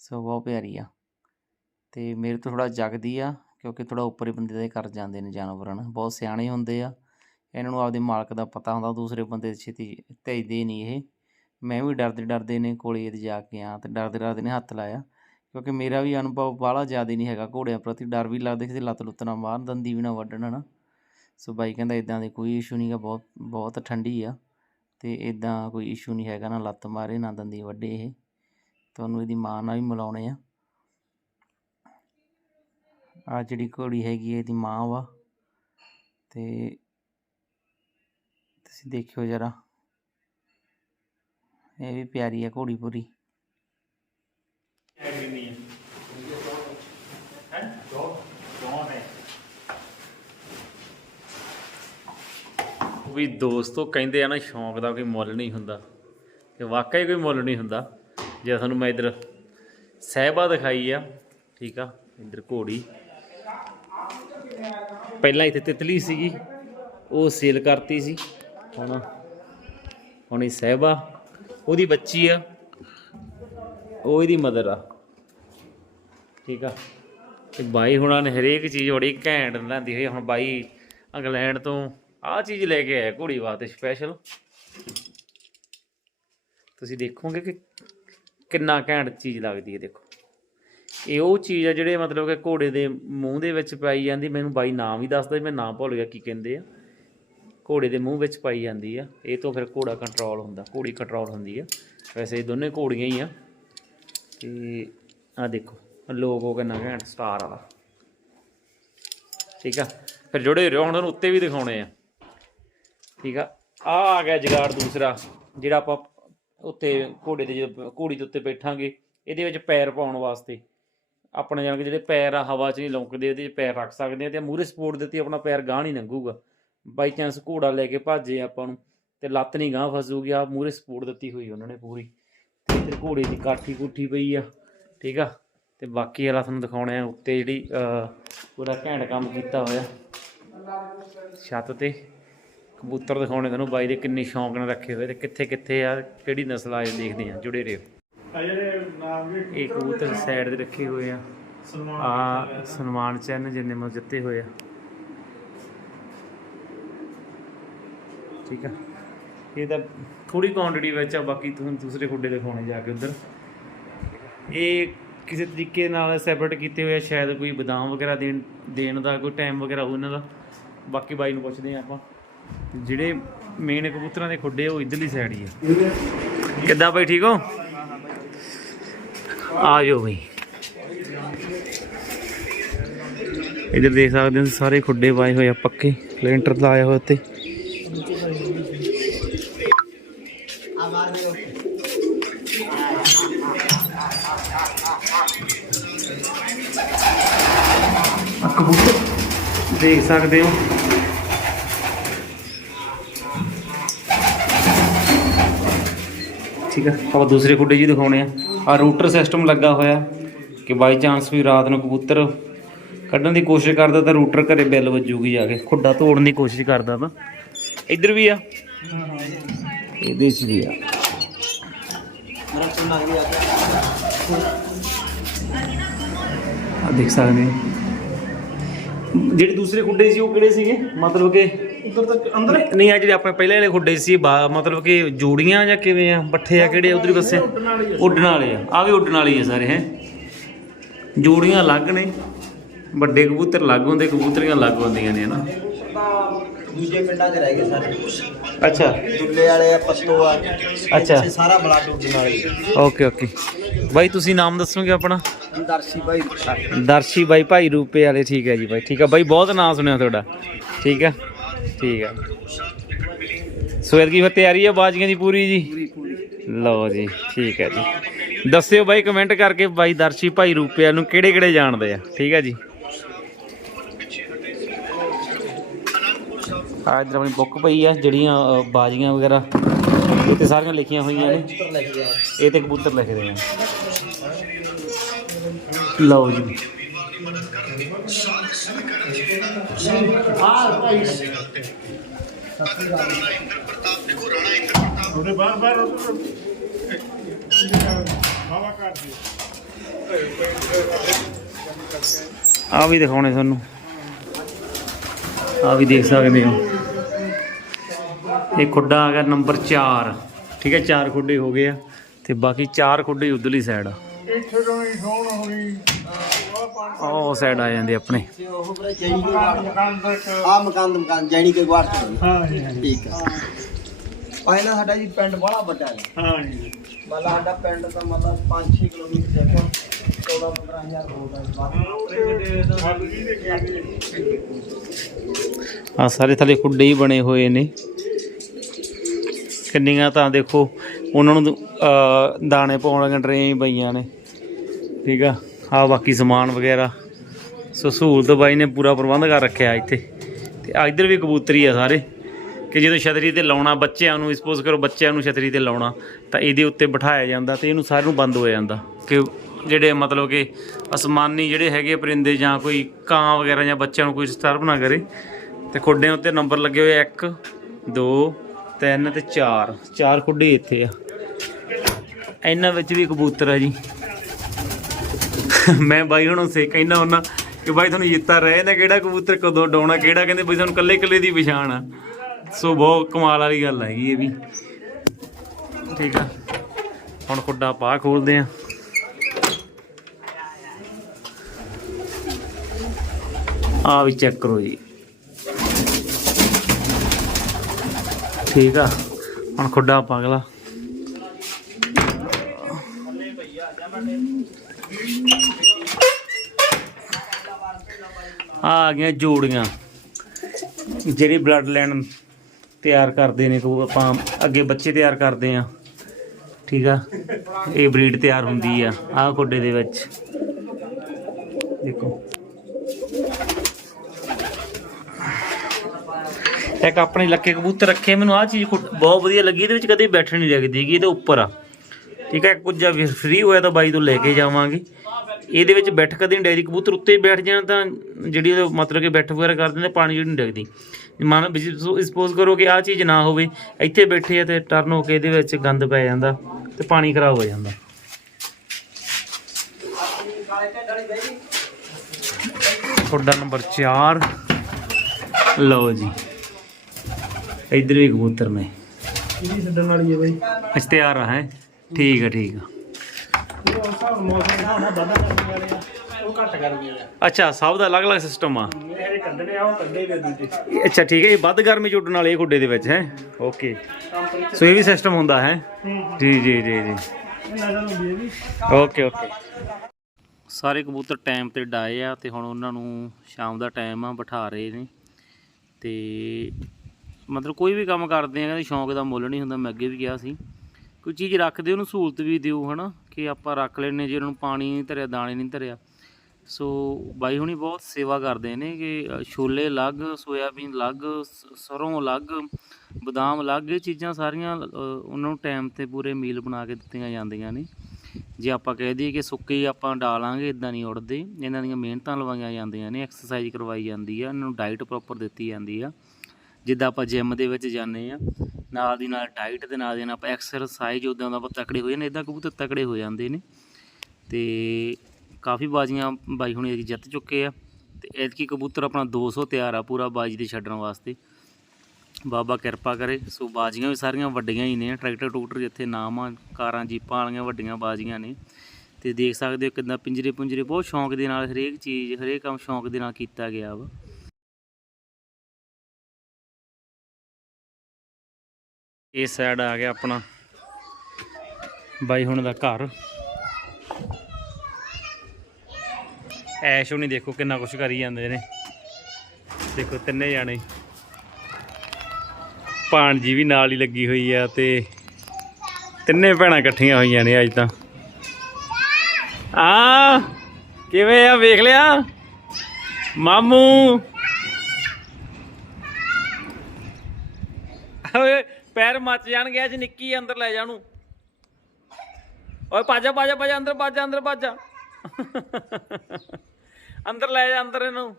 ਸੋ ਬਹੁਤ ਪਿਆਰੀ ਆ। ਤੇ ਮੇਰੇ ਤੋਂ ਥੋੜਾ ਜਗਦੀ ਆ। ਕਿਉਂਕਿ ਥੋੜਾ ਉੱਪਰੇ ਬੰਦੇ ਦੇ ਕਰ ਜਾਂਦੇ ਨੇ ਜਾਨਵਰ, ਹਨ। ਬਹੁਤ ਸਿਆਣੇ ਹੁੰਦੇ ਆ। ਇਹਨਾਂ ਨੂੰ ਆਪਦੇ ਮਾਲਕ ਦਾ ਪਤਾ ਹੁੰਦਾ, ਦੂਸਰੇ ਬੰਦੇ ਦੇ ਛੇਤੀ ਭੇਜਦੇ ਨਹੀਂ ਇਹ। ਮੈਂ ਵੀ ਡਰਦੇ ਡਰਦੇ ਨੇ ਕੋਲੇ ਇਹਦੇ ਜਾ ਕੇ ਆ ਤੇ ਡਰਦੇ ਡਰਦੇ ਨੇ ਹੱਥ ਲਾਇਆ। ਕਿਉਂਕਿ ਮੇਰਾ ਵੀ ਅਨੁਭਵ ਬਾਹਲਾ ਜ਼ਿਆਦਾ ਨਹੀਂ ਹੈਗਾ ਘੋੜਿਆਂ ਪ੍ਰਤੀ। ਡਰ ਵੀ ਲੱਗਦਾ ਕਿਸੇ ਲੱਤ ਲੁੱਤ ਨਾ ਮਾਰਨ, ਦੰਦੀ ਵੀ ਨਾ ਵੱਢਣ, ਹਨਾ। ਸੋ ਬਾਈ ਕਹਿੰਦਾ ਇਦਾਂ ਦੀ ਕੋਈ ਇਸ਼ੂ ਨਹੀਂਗਾ ਬਹੁਤ ਬਹੁਤ ਠੰਡੀ ਆ। ਤੇ ਇਦਾਂ ਕੋਈ ਇਸ਼ੂ ਨਹੀਂ ਹੈਗਾ ਨਾ ਲੱਤ ਮਾਰੇ ਨਾ ਦੰਦੀ ਵੱਢੇ ਇਹ। ਤੁਹਾਨੂੰ ਇਹਦੀ ਮਾਂ ਨਾਲ ਵੀ ਮਿਲਾਉਣੇ ਆ। ਆ ਜਿਹੜੀ ਘੋੜੀ ਹੈਗੀ ਹੈ ਇਹਦੀ ਮਾਂ ਵਾ। ਤੇ ਤੁਸੀਂ ਦੇਖਿਓ ਜਰਾ। ਇਹ ਵੀ ਪਿਆਰੀ ਹੈ ਘੋੜੀ ਪੂਰੀ। ਵੀ ਦੋਸਤੋ ਕਹਿੰਦੇ ਆ ਨਾ, ਸ਼ੌਂਕ ਦਾ ਕੋਈ ਮੁੱਲ ਨਹੀਂ ਹੁੰਦਾ। ਤੇ ਵਾਕਈ ਕੋਈ ਮੁੱਲ ਨਹੀਂ ਹੁੰਦਾ। ਜੇ ਤੁਹਾਨੂੰ ਮੈਂ ਇਧਰ ਸਹਿਬਾ ਦਿਖਾਈ ਆ, ਠੀਕ ਆ, ਇਧਰ ਘੋੜੀ। ਪਹਿਲਾਂ ਇੱਥੇ ਤਿਤਲੀ ਸੀਗੀ, ਉਹ ਸੇਲ ਕਰਤੀ ਸੀ। ਹੁਣ ਹੁਣ ਇਹ ਸਹਿਬਾ, ਉਹਦੀ ਬੱਚੀ ਆ, ਉਹ ਇਹਦੀ ਮਦਰ ਆ। ਠੀਕ ਆ? ਤੇ ਬਾਈ ਹੁਣਾਂ ਨੇ ਹਰੇਕ ਚੀਜ਼ ਬੜੀ ਘੈਂਟ ਲੈਂਦੀ ਹੋਈ ਹੁਣ ਬਾਈ ਇੰਗਲੈਂਡ ਤੋਂ ਆਹ ਚੀਜ਼ ਲੈ ਕੇ ਆਇਆ ਘੋੜੀ ਵਾਸਤੇ ਸਪੈਸ਼ਲ ਤੁਸੀਂ ਦੇਖੋਗੇ ਕਿ ਕਿੰਨਾ ਘੈਂਟ ਚੀਜ਼ ਲੱਗਦੀ ਹੈ, ਦੇਖੋ। ਇਹ ਉਹ ਚੀਜ਼ ਆ ਜਿਹੜੇ ਮਤਲਬ ਕਿ ਘੋੜੇ ਦੇ ਮੂੰਹ ਦੇ ਵਿੱਚ ਪਾਈ ਜਾਂਦੀ, ਮੈਨੂੰ ਬਾਈ ਨਾਮ ਵੀ ਦੱਸਦਾ ਮੈਂ ਨਾਮ ਭੁੱਲ ਗਿਆ ਕੀ ਕਹਿੰਦੇ ਆ। ਘੋੜੇ ਦੇ ਮੂੰਹ ਵਿੱਚ ਪਾਈ ਜਾਂਦੀ ਆ, ਇਹ ਤੋਂ ਫਿਰ ਘੋੜਾ ਕੰਟਰੋਲ ਹੁੰਦਾ, ਘੋੜੀ ਕੰਟਰੋਲ ਹੁੰਦੀ ਆ। ਵੈਸੇ ਇਹ ਦੋਨੇ ਘੋੜੀਆਂ ਹੀ ਆ। ਤੇ ਆ ਦੇਖੋ ਲੋਗੋ ਕਿੰਨਾ ਘੈਂਟ ਸਟਾਰ ਵਾਲਾ। ਠੀਕ ਆ, ਫਿਰ ਜੁੜੇ ਰਹੋ ਹੁਣ ਉੱਤੇ ਵੀ ਦਿਖਾਉਣੇ ਆ। ਠੀਕ ਆ ਆ ਆ ਗਿਆ ਜਗਾੜ ਦੂਸਰਾ, ਜਿਹੜਾ ਆਪਾਂ ਉੱਤੇ ਘੋੜੇ ਦੇ ਜਦੋਂ ਘੋੜੀ ਦੇ ਉੱਤੇ ਬੈਠਾਂਗੇ, ਇਹਦੇ ਵਿੱਚ ਪੈਰ ਪਾਉਣ ਵਾਸਤੇ। ਆਪਣੇ ਜਾਨ ਕੇ ਜਿਹੜੇ ਪੈਰ ਆ, ਹਵਾ 'ਚ ਨਹੀਂ ਲੌਂਕਦੇ ਉਹਦੇ 'ਚ ਪੈਰ ਰੱਖ ਸਕਦੇ ਆ ਤੇ ਮੂਹਰੇ ਸਪੋਰਟ ਦਿੱਤੀ, ਆਪਣਾ ਪੈਰ ਗਾਂਹ ਨਹੀਂ ਲੰਘੂਗਾ। ਬਾਈ ਚਾਂਸ ਘੋੜਾ ਲੈ ਕੇ ਭੱਜੇ ਆਪਾਂ ਨੂੰ, ਤੇ ਲੱਤ ਨਹੀਂ ਗਾਂਹ ਫਸੂਗੀ ਆ ਮੂਹਰੇ ਸਪੋਰਟ ਦਿੱਤੀ ਹੋਈ ਉਹਨਾਂ ਨੇ ਪੂਰੀ। ਤੇ ਇੱਧਰ ਘੋੜੇ ਦੀ ਕਾਠੀ ਕੁੱਠੀ ਪਈ ਆ, ਠੀਕ ਆ? ਤੇ ਬਾਕੀ ਵਾਲਾ ਤੁਹਾਨੂੰ ਦਿਖਾਉਣੇ ਆ, ਉੱਤੇ ਜਿਹੜੀ ਪੂਰਾ ਘੈਂਟ ਕੰਮ ਕੀਤਾ ਹੋਇਆ। ਛੱਤ ਤੇ ਕਬੂਤਰ ਦਿਖਾਉਣੇ ਤੁਹਾਨੂੰ, ਬਾਈ ਦੇ ਕਿੰਨੇ ਸ਼ੌਂਕ ਨਾਲ ਰੱਖੇ ਹੋਏ, ਤੇ ਕਿੱਥੇ ਕਿੱਥੇ ਆ, ਕਿਹੜੀ ਨਸਲ ਆ ਦੇਖਦੇ ਆ, ਜੁੜੇ ਰਹੋ। ਆ ਜਿਹੜੇ ਨਾਮ ਦੇ ਇਹ ਕਬੂਤਰ ਸਾਈਡ ਤੇ ਰੱਖੇ ਹੋਏ ਆ। ਸਨਮਾਨ ਆ ਸਨਮਾਨ ਚਿੰਨ੍ਹ ਜਿੰਨੇ ਮੈਂ ਜਿੱਤੇ ਹੋਏ ਆ। ਠੀਕ ਆ। ਇਹ ਤਾਂ ਥੋੜੀ ਕੁਆਂਟੀਟੀ ਵਿੱਚ ਆ ਬਾਕੀ ਤੁਹਾਨੂੰ ਦੂਸਰੇ ਖੁੱਡੇ ਦਿਖਾਉਣੇ ਜਾ ਕੇ ਉਧਰ। ਇਹ ਕਿਸੇ ਤਰੀਕੇ ਨਾਲ ਸੈਪਰੇਟ ਕੀਤੇ ਹੋਏ ਆ ਸ਼ਾਇਦ ਕੋਈ ਬਦਾਮ ਵਗੈਰਾ ਦੇਣ ਦੇਣ ਦਾ ਕੋਈ ਟਾਈਮ ਵਗੈਰਾ ਹੋਊ ਇਹਨਾਂ ਦਾ। ਬਾਕੀ ਬਾਈ ਨੂੰ ਪੁੱਛਦੇ ਆ ਆਪਾਂ। ਜਿਹੜੇ ਮੇਨ ਕਬੂਤਰਾਂ ਦੇ ਖੁੱਡੇ ਉਹ ਇਧਰਲੀ ਸਾਈਡ ਹੀ ਆ। ਕਿੱਦਾਂ ਬਾਈ ਠੀਕ ਹੋ? ਆ ਜਾਓ ਬਈ। ਇਧਰ ਦੇਖ ਸਕਦੇ ਹੋ ਸਾਰੇ ਖੁੱਡੇ ਪਾਏ ਹੋਏ ਆ, ਪੱਕੇ। ਲੈਂਟਰ ਲਾਇਆ ਹੋਇਆ ਉੱਤੇ। ਕਬੂਤਰ। ਦੇਖ ਸਕਦੇ ਹੋ। ਠੀਕ ਆ, ਆਪਾਂ ਦੂਸਰੇ ਖੁੱਡੇ ਜੀ ਦਿਖਾਉਣੇ ਆ। ਆ ਰੂਟਰ ਸਿਸਟਮ ਲੱਗਾ ਹੋਇਆ ਕਿ ਬਾਈ ਚਾਂਸ ਵੀ ਰਾਤ ਨੂੰ ਕਬੂਤਰ ਕੱਢਣ ਦੀ ਕੋਸ਼ਿਸ਼ ਕਰਦਾ ਤਾਂ ਰੂਟਰ ਘਰੇ ਬਿੱਲ ਵੱਜੂਗੀ ਜਾ ਕੇ। ਖੁੱਡਾ ਤੋੜਨ ਦੀ ਕੋਸ਼ਿਸ਼ ਕਰਦਾ ਤਾਂ। ਇੱਧਰ ਵੀ ਆ। ਇਹਦੇ ਚ ਵੀ ਆ। ਆ ਦੇਖ ਸਕਦੇ ਜਿਹੜੇ ਦੂਸਰੇ ਖੁੱਡੇ ਸੀ ਉਹ ਕਿਹੜੇ ਸੀਗੇ? ਮਤਲਬ ਕਿ ਉਧਰ ਤੱਕ ਅੰਦਰ ਨਹੀਂ ਆ ਜਿਹੜੇ ਆਪਣੇ ਪਹਿਲੇ ਵਾਲੇ ਖੁੱਡੇ ਸੀ ਬਾ- ਮਤਲਬ ਕਿ ਜੋੜੀਆਂ ਜਾਂ ਕਿਵੇਂ ਆ? ਬੱਠੇ ਆ ਕਿਹੜੇ ਉਧਰ ਪਾਸੇ ਉੱਡਣ ਵਾਲੇ ਆ ਆ। ਵੀ ਉੱਡਣ ਵਾਲੀ ਆ ਸਾਰੇ ਹੈ। ਜੋੜੀਆਂ ਅਲੱਗ ਨੇ ਵੱਡੇ ਕਬੂਤਰ ਅਲੱਗ ਹੁੰਦੇ ਕਬੂਤਰੀਆਂ ਅਲੱਗ ਹੁੰਦੀਆਂ ਨੇ ਹਨਾ। ਦੂਜੇ ਪਿੰਡਾਂ 'ਚ ਰਹਿ ਗਏ ਸਾਰੇ। ਅੱਛਾ। ਦੁੱਲੇ ਵਾਲੇ ਆ ਪੱਤੋ ਆ ਅੱਛਾ। ਇੱਥੇ ਸਾਰਾ ਬਲਾਡ ਉੱਡਣ ਵਾਲੇ ਓਕੇ ਓਕੇ। ਬਾਈ ਤੁਸੀਂ ਨਾਮ ਦੱਸੋਗੇ ਆਪਣਾ? ਦਰਸ਼ੀ ਭਾਈ ਦਰਸ਼ੀ ਬਾਈ ਭਾਈ ਰੂਪੇ ਵਾਲੇ ਠੀਕ ਹੈ ਜੀ ਬਾਈ। ਠੀਕ ਹੈ ਬਾਈ ਬਹੁਤ ਨਾਮ ਸੁਣਿਆ ਤੁਹਾਡਾ। ਠੀਕ ਹੈ। ਠੀਕ ਹੈ ਸਵੇਰ ਕੀ ਫਿਰ ਤਿਆਰੀ ਹੈ ਬਾਜੀਆਂ ਦੀ ਪੂਰੀ ਜੀ? ਲਓ ਜੀ ਠੀਕ ਹੈ ਜੀ। ਦੱਸਿਓ ਬਾਈ ਕਮੈਂਟ ਕਰਕੇ ਬਾਈ ਦਰਸ਼ੀ ਭਾਈ ਰੂਪੇ ਨੂੰ ਕਿਹੜੇ ਕਿਹੜੇ ਜਾਣਦੇ ਆ ਠੀਕ ਹੈ ਜੀ? ਆ ਇਧਰ ਆਪਣੀ ਬੁੱਕ ਪਈ ਆ ਜਿਹੜੀਆਂ ਬਾਜੀਆਂ ਵਗੈਰਾ ਇਹ ਤੇ ਸਾਰੀਆਂ ਲਿਖੀਆਂ ਹੋਈਆਂ ਨੇ। ਇਹ ਤੇ ਕਬੂਤਰ ਲਿਖਦੇ ਆ। ਲਓ ਜੀ। ਦਿਓ ਆ ਵੀ ਦਿਖਾਉਣੇ ਤੁਹਾਨੂੰ। ਆ ਵੀ ਦੇਖ ਸਕਦੇ ਹੋ। ਇਹ ਖੁੱਡਾ ਆ ਗਿਆ ਨੰਬਰ 4 ਠੀਕ ਹੈ ਚਾਰ ਖੁੱਡੇ ਹੋ ਗਏ ਆ। ਤੇ ਬਾਕੀ ਚਾਰ ਖੁੱਡੇ ਉਧਰਲੀ ਸਾਈਡ ਆ। ਇੱਥੇ ਤੋਂ ਹੀ ਸੌਣ ਹੋਣੀ ਉਹ ਸਾਈਡ ਆ ਜਾਂਦੇ ਆਪਣੇ। ਆ ਮਕਾਨ ਦਾ ਮਕਾਨ ਜੈਣੀ ਕੇ ਹਾਂ ਹਾਂ ਜੀ। ਠੀਕ ਆ। ਪਹਿਲਾਂ ਸਾਡਾ ਜੀ ਪਿੰਡ ਬੜਾ ਵੱਡਾ ਹੈ। ਹਾਂ ਜੀ ਮਤਲਬ ਸਾਡਾ ਪਿੰਡ ਤਾਂ ਮਤਲਬ 5-6 ਕਿਲੋਮੀਟਰ ਜਗ੍ਹਾ 14-15000 ਵੋਟ ਹੈ ਫਲ ਵੀ ਦੇ ਕੇ ਆ ਸਾਰੇ ਥੱਲੇ ਖੁੱਡੇ ਹੀ ਬਣੇ ਹੋਏ ਨੇ। ਕਿੰਨੀਆਂ ਤਾਂ ਦੇਖੋ ਉਹਨਾਂ ਨੂੰ ਦਾਣੇ ਪਾਉਣ ਵਾਲੀਆਂ ਟਰੇਆਂ ਹੀ ਪਈਆਂ ਨੇ। ਠੀਕ ਆ। ਆ ਬਾਕੀ ਸਮਾਨ ਵਗੈਰਾ। ਸੋ ਸਹੂਲਤ ਬਾਈ ਨੇ ਪੂਰਾ ਪ੍ਰਬੰਧ ਕਰ ਰੱਖਿਆ ਇੱਥੇ। ਤੇ ਆ ਇੱਧਰ ਵੀ ਕਬੂਤਰੀ ਆ ਸਾਰੇ। ਕਿ ਜਦੋਂ ਛਤਰੀ ਤੇ ਲਾਉਣਾ, ਬੱਚਿਆਂ ਨੂੰ ਸਪੋਜ਼ ਕਰੋ, ਬੱਚਿਆਂ ਨੂੰ ਛਤਰੀ ਤੇ ਲਾਉਣਾ, ਤਾਂ ਇਹਦੇ ਉੱਤੇ ਬਿਠਾਇਆ ਜਾਂਦਾ ਤੇ ਇਹਨੂੰ ਸਾਰਿਆਂ ਨੂੰ ਬੰਦ ਹੋ ਜਾਂਦਾ। ਕਿ ਜਿਹੜੇ ਮਤਲਬ ਕਿ ਅਸਮਾਨੀ ਜਿਹੜੇ ਹੈਗੇ ਪਰਿੰਦੇ ਜਾਂ ਕੋਈ ਕਾਂ ਵਗੈਰਾ ਜਾਂ ਬੱਚਿਆਂ ਨੂੰ ਕੋਈ ਡਿਸਟਰਬ ਨਾ ਕਰੇ, ਤੇ ਖੁੱਡਿਆਂ ਉੱਤੇ ਨੰਬਰ ਲੱਗੇ ਹੋਏ 1 2 3 ਤੇ 4 ਚਾਰ ਖੁੱਡੇ ਇੱਥੇ ਆ। ਇਹਨਾਂ ਵਿੱਚ ਵੀ ਕਬੂਤਰ ਆ ਜੀ। ਮੈਂ ਬਾਈ ਹੁਣ ਸੇ ਕਹਿੰਦਾ ਹੁੰਦਾ ਕਿ ਬਾਈ ਤੁਹਾਨੂੰ ਜਿੱਤਾ ਰਹੇ ਨਾ ਕਿਹੜਾ ਕਬੂਤਰ ਕਦੋਂ ਡਾਉਣਾ, ਕਿਹੜਾ ਕਹਿੰਦੇ ਬਈ ਤੁਹਾਨੂੰ ਕੱਲੇ ਕੱਲੇ ਦੀ ਪਛਾਣ ਆ। ਸੋ ਬਹੁਤ ਕਮਾਲ ਵਾਲੀ ਗੱਲ ਹੈਗੀ ਇਹ ਵੀ। ਠੀਕ ਆ। ਹੁਣ ਖੁੱਡਾ ਪਾ ਖੋਲਦੇ ਆ। ਆ ਵੀ ਚੈੱਕ ਕਰੋ ਜੀ। ਠੀਕ ਆ। ਹੁਣ ਖੁੱਡਾ ਪਾਗਲਾ ਆ ਗਈਆਂ ਜੋੜੀਆਂ। ਜਿਹੜੀ ਬਲੱਡ ਲਾਈਨ ਤਿਆਰ ਕਰਦੇ ਨੇ ਕੋ ਆਪਾਂ ਅੱਗੇ ਬੱਚੇ ਤਿਆਰ ਕਰਦੇ ਆ। ਠੀਕ ਆ? ਇਹ ਬਰੀਡ ਤਿਆਰ ਹੁੰਦੀ ਆ ਆਹ ਖੁੱਡੇ ਦੇ ਵਿੱਚ। ਦੇਖੋ। ਇੱਕ ਆਪਣੇ ਲੱਕੇ ਕਬੂਤਰ ਰੱਖੇ, ਮੈਨੂੰ ਆਹ ਚੀਜ਼ ਬਹੁਤ ਵਧੀਆ ਲੱਗੀ, ਇਹਦੇ ਵਿੱਚ ਕਦੇ ਬੈਠਣ ਨਹੀਂ ਲੱਗਦੀ ਕਿ ਇਹਦੇ ਉੱਪਰ ਆ। ਠੀਕ ਹੈ ਕੁਝ ਜਾਂ ਫ੍ਰੀ ਹੋਇਆ ਤਾਂ ਬਾਈ ਤੋਂ ਲੈ ਕੇ ਜਾਵਾਂਗੇ। ਇਹਦੇ ਵਿੱਚ ਬੈਠ ਕਦੇ ਨਹੀਂ ਡੈਗਦੀ ਕਬੂਤਰ ਉੱਤੇ ਹੀ ਬੈਠ ਜਾਣ ਤਾਂ ਜਿਹੜੀ ਉਹਦੇ ਮਤਲਬ ਕਿ ਬੈਠ ਵਗੈਰਾ ਕਰ ਦਿੰਦੇ ਪਾਣੀ ਜਿਹੜੀ ਨਹੀਂ ਡਿੱਗਦੀ। ਮੰਨ ਸਪੋਜ਼ ਕਰੋ ਕਿ ਆਹ ਚੀਜ਼ ਨਾ ਹੋਵੇ ਇੱਥੇ ਬੈਠੇ ਆ ਤੇ ਟਰਨ ਹੋ ਕੇ ਇਹਦੇ ਵਿੱਚ ਗੰਦ ਪੈ ਜਾਂਦਾ ਤੇ ਪਾਣੀ ਖਰਾਬ ਹੋ ਜਾਂਦਾ। ਤੁਹਾਡਾ ਨੰਬਰ 4 ਲਓ ਜੀ। ਇਧਰ ਵੀ ਕਬੂਤਰ ਨੇ। ਕਿਹਦੀ ਛੱਡਣ ਵਾਲੀ ਹੈ ਬਾਈ। ਇਸ਼ਤਿਹਾਰ ਹੈ? ਠੀਕ ਆ ਠੀਕ ਆ। ਉਹ ਹਿਸਾਬ ਮੌਸਮ ਦਾ ਹੋਣਾ ਵਾਧਾ ਕਰਨ ਵਾਲੇ ਆ ਉਹ ਘੱਟ ਕਰਦੇ ਆ ਅੱਛਾ, ਸਭ ਦਾ ਅਲੱਗ-ਅਲੱਗ ਸਿਸਟਮ ਆ ਇਹ ਕੱਢਣੇ ਆ। ਉਹ ਕੱਢੇ ਦੇ ਦੂਜੇ ਅੱਛਾ, ਠੀਕ ਹੈ ਇਹ ਵੱਧ ਗਰਮੀ ਚ ਉੱਡਣ ਵਾਲੇ ਇਹ ਖੁੱਡੇ ਦੇ ਵਿੱਚ, ਹੈ? ਓਕੇ ਸੋ ਇਹ ਵੀ ਸਿਸਟਮ ਹੁੰਦਾ, ਹੈ? ਜੀ ਜੀ ਜੀ ਜੀ। ਨਜ਼ਰ ਹੁੰਦੀ ਹੈ ਵੀ ਓਕੇ ਓਕੇ ਸਾਰੇ ਕਬੂਤਰ ਟਾਈਮ ਤੇ ਡਾਏ ਆ ਤੇ ਹੁਣ ਉਹਨਾਂ ਨੂੰ ਸ਼ਾਮ ਦਾ ਟਾਈਮ ਆ, ਬਿਠਾ ਰਹੇ ਨੇ। ਤੇ ਮਤਲਬ ਕੋਈ ਵੀ ਕੰਮ ਕਰਦੇ ਆ, ਕਹਿੰਦੇ ਸ਼ੌਂਕ ਦਾ ਮੁੱਲ ਨਹੀਂ ਹੁੰਦਾ, ਮੈਂ ਅੱਗੇ ਵੀ ਕਿਹਾ ਸੀ। ਕੋਈ ਚੀਜ਼ ਰੱਖਦੇ ਉਹਨੂੰ ਸਹੂਲਤ ਵੀ ਦਿਓ, ਹਨਾ? ਕਿ ਆਪਾਂ ਰੱਖ ਲੈਨੇ ਜੇ ਉਹਨਾਂ ਨੂੰ ਪਾਣੀ ਨਹੀਂ ਧਰਿਆ, ਦਾਣੇ ਨਹੀਂ ਧਰਿਆ। ਸੋ ਬਾਈ ਹੁਣੀ ਬਹੁਤ ਸੇਵਾ ਕਰਦੇ ਨੇ ਕਿ ਛੋਲੇ ਅਲੱਗ, ਸੋਇਆਬੀਨ ਅਲੱਗ, ਸ- ਸਰੋਂ ਅਲੱਗ, ਬਦਾਮ ਅਲੱਗ, ਇਹ ਚੀਜ਼ਾਂ ਸਾਰੀਆਂ ਉਹਨਾਂ ਨੂੰ ਟਾਈਮ ਤੇ ਪੂਰੇ ਮੀਲ ਬਣਾ ਕੇ ਦਿੱਤੀਆਂ ਜਾਂਦੀਆਂ ਨੇ। ਜੇ ਆਪਾਂ ਕਹਿ ਦਈਏ ਕਿ ਸੁੱਕੇ ਆਪਾਂ ਡਾਲਾਂਗੇ ਇਦਾਂ ਨਹੀਂ ਉੱਡਦੇ ਇਹਨਾਂ ਦੀਆਂ ਮਿਹਨਤਾਂ ਲਵਾਈਆਂ ਜਾਂਦੀਆਂ ਨੇ, ਐਕਸਰਸਾਈਜ਼ ਕਰਵਾਈ ਜਾਂਦੀ ਆ, ਇਹਨਾਂ ਨੂੰ ਡਾਈਟ ਪ੍ਰੋਪਰ ਦਿੱਤੀ ਜਾਂਦੀ ਆ। ਜਿੱਦਾਂ ਆਪਾਂ ਜਿਮ ਦੇ ਵਿੱਚ ਜਾਂਦੇ ਆ ਨਾਲ ਦੀ ਨਾਲ ਡਾਈਟ ਦੇ ਨਾਲ ਦੀ ਨਾਲ ਆਪਾਂ ਐਕਸਰਸਾਈਜ਼ ਉਦਾਂ ਦਾ ਆਪਾਂ ਤਕੜੇ ਹੋ ਜਾਂਦੇ ਇਦਾਂ ਕਬੂਤਰ ਤਕੜੇ ਹੋ ਜਾਂਦੇ ਨੇ। ਤੇ ਕਾਫੀ ਬਾਜ਼ੀਆਂ ਬਾਈ ਹੁਣੀ ਜਿੱਤ ਚੁੱਕੇ ਆ ਤੇ ਐਤਕੀ ਕਬੂਤਰ ਆਪਣਾ 200 ਤਿਆਰ ਆ ਪੂਰਾ ਬਾਜੀ ਦੇ ਛੱਡਣ ਵਾਸਤੇ। ਬਾਬਾ ਕਿਰਪਾ ਕਰੇ, ਸੋ ਬਾਜੀਆਂ ਵੀ ਸਾਰੀਆਂ ਵੱਡੀਆਂ ਹੀ ਨੇ, ਟਰੈਕਟਰ ਟੂਕਟਰ ਜਿੱਥੇ ਨਾਮ ਆ, ਕਾਰਾਂ, ਜੀਪਾਂ ਵਾਲੀਆਂ ਵੱਡੀਆਂ ਬਾਜੀਆਂ ਨੇ। ਤੇ ਦੇਖ ਸਕਦੇ ਹੋ ਕਿੰਨਾ ਪਿੰਜਰੇ ਪੁੰਜਰੇ ਬਹੁਤ ਸ਼ੌਂਕ ਦੇ ਨਾਲ ਹਰੇਕ ਚੀਜ਼, ਹਰੇਕ ਕੰਮ ਸ਼ੌਂਕ ਦੇ ਨਾਲ ਕੀਤਾ ਗਿਆ ਵਾ। ਇਸ ਸਾਈਡ ਆ ਗਿਆ ਆਪਣਾ। ਬਾਈ ਹੁਣ ਦਾ ਘਰ। ਐਸ਼ ਹੁਣੀ ਦੇਖੋ ਕਿੰਨਾ ਕੁਛ ਕਰੀ ਜਾਂਦੇ ਨੇ। ਦੇਖੋ ਤਿੰਨੇ ਜਾਣੇ। ਭਾਣਜੀ ਵੀ ਨਾਲ ਹੀ ਲੱਗੀ ਹੋਈ ਆ ਤੇ ਤਿੰਨੇ ਭੈਣਾਂ ਇਕੱਠੀਆਂ ਹੋਈਆਂ ਨੇ ਅੱਜ ਤਾਂ। ਆ, ਕਿਵੇਂ ਆ ਵੇਖ ਲਿਆ? ਮਾਮੂ ਓਏ ਪੈਰ ਮੱਚ ਜਾਣਗੇ ਅੱਜ ਨਿੱਕੀ ਅੰਦਰ ਲੈ ਜਾ ਓਏ ਪਾਜਾ ਪਾਜਾ ਪਾਜਾ ਅੰਦਰ ਪਾਜਾ ਅੰਦਰ ਪਾਜਾ ਅੰਦਰ ਲੈ ਜਾ, ਅੰਦਰ ਇਹਨੂੰ।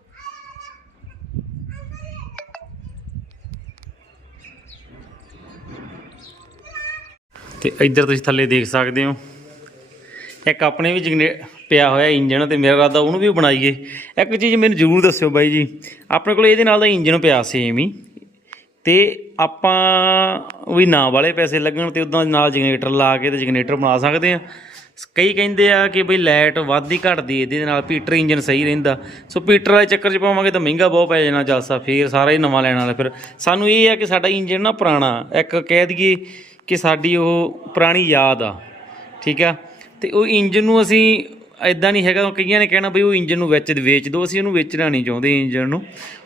ਤੇ ਇੱਧਰ ਤੁਸੀਂ ਥੱਲੇ ਦੇਖ ਸਕਦੇ ਹੋ। ਇੱਕ ਆਪਣੇ ਵੀ ਜਗਨੇ ਪਿਆ ਹੋਇਆ ਇੰਜਨ ਤੇ ਮੇਰਾ ਇਰਾਦਾ ਉਹਨੂੰ ਵੀ ਬਣਾਈਏ। ਇੱਕ ਚੀਜ਼ ਮੈਨੂੰ ਜ਼ਰੂਰ ਦੱਸਿਓ ਬਾਈ ਜੀ। ਆਪਣੇ ਕੋਲ ਇਹਦੇ ਨਾਲ ਦਾ ਇੰਜਨ ਪਿਆ ਸੇਮ ਹੀ। ਤੇ ਆਪਾਂ ਵੀ ਨਾ ਵਾਲੇ ਪੈਸੇ ਲੱਗਣ ਤੇ ਉਦਾਂ ਨਾਲ ਜਨਰੇਟਰ ਲਾ ਕੇ ਤੇ ਜਨਰੇਟਰ ਬਣਾ ਸਕਦੇ ਆ। ਕਈ ਕਹਿੰਦੇ ਆ ਕਿ ਬਈ ਲਾਈਟ ਵੱਧ ਹੀ ਘਟਦੀ ਇਹਦੇ ਨਾਲ ਪੀਟਰ ਇੰਜਨ ਸਹੀ ਰਹਿੰਦਾ। ਸੋ ਪੀਟਰ ਵਾਲੇ ਚੱਕਰ 'ਚ ਪਾਵਾਂਗੇ ਤਾਂ ਮਹਿੰਗਾ ਬਹੁਤ ਪੈ ਜਾਣਾ ਜਲਸਾ, ਫੇਰ ਸਾਰਾ ਹੀ ਨਵਾਂ ਲੈਣ ਵਾਲਾ। ਫਿਰ ਸਾਨੂੰ ਇਹ ਆ ਕਿ ਸਾਡਾ ਇੰਜਨ ਨਾ ਪੁਰਾਣਾ, ਇੱਕ ਕਹਿ ਦਈਏ ਕਿ ਸਾਡੀ ਉਹ ਪੁਰਾਣੀ ਯਾਦ ਆ, ਠੀਕ ਆ? ਤੇ ਉਹ ਇੰਜਨ ਨੂੰ ਅਸੀਂ ਐਦਾਂ ਨਹੀਂ ਹੈਗਾ, ਕਈਆਂ ਨੇ ਕਹਿਣਾ ਬਈ ਉਹ ਇੰਜਨ ਨੂੰ ਵਿੱਚ ਵੇਚ ਦਿਓ, ਅਸੀਂ ਉਹਨੂੰ ਵੇਚਣਾ ਨਹੀਂ ਚਾਹੁੰਦੇ ਇੰਜਨ ਨੂੰ।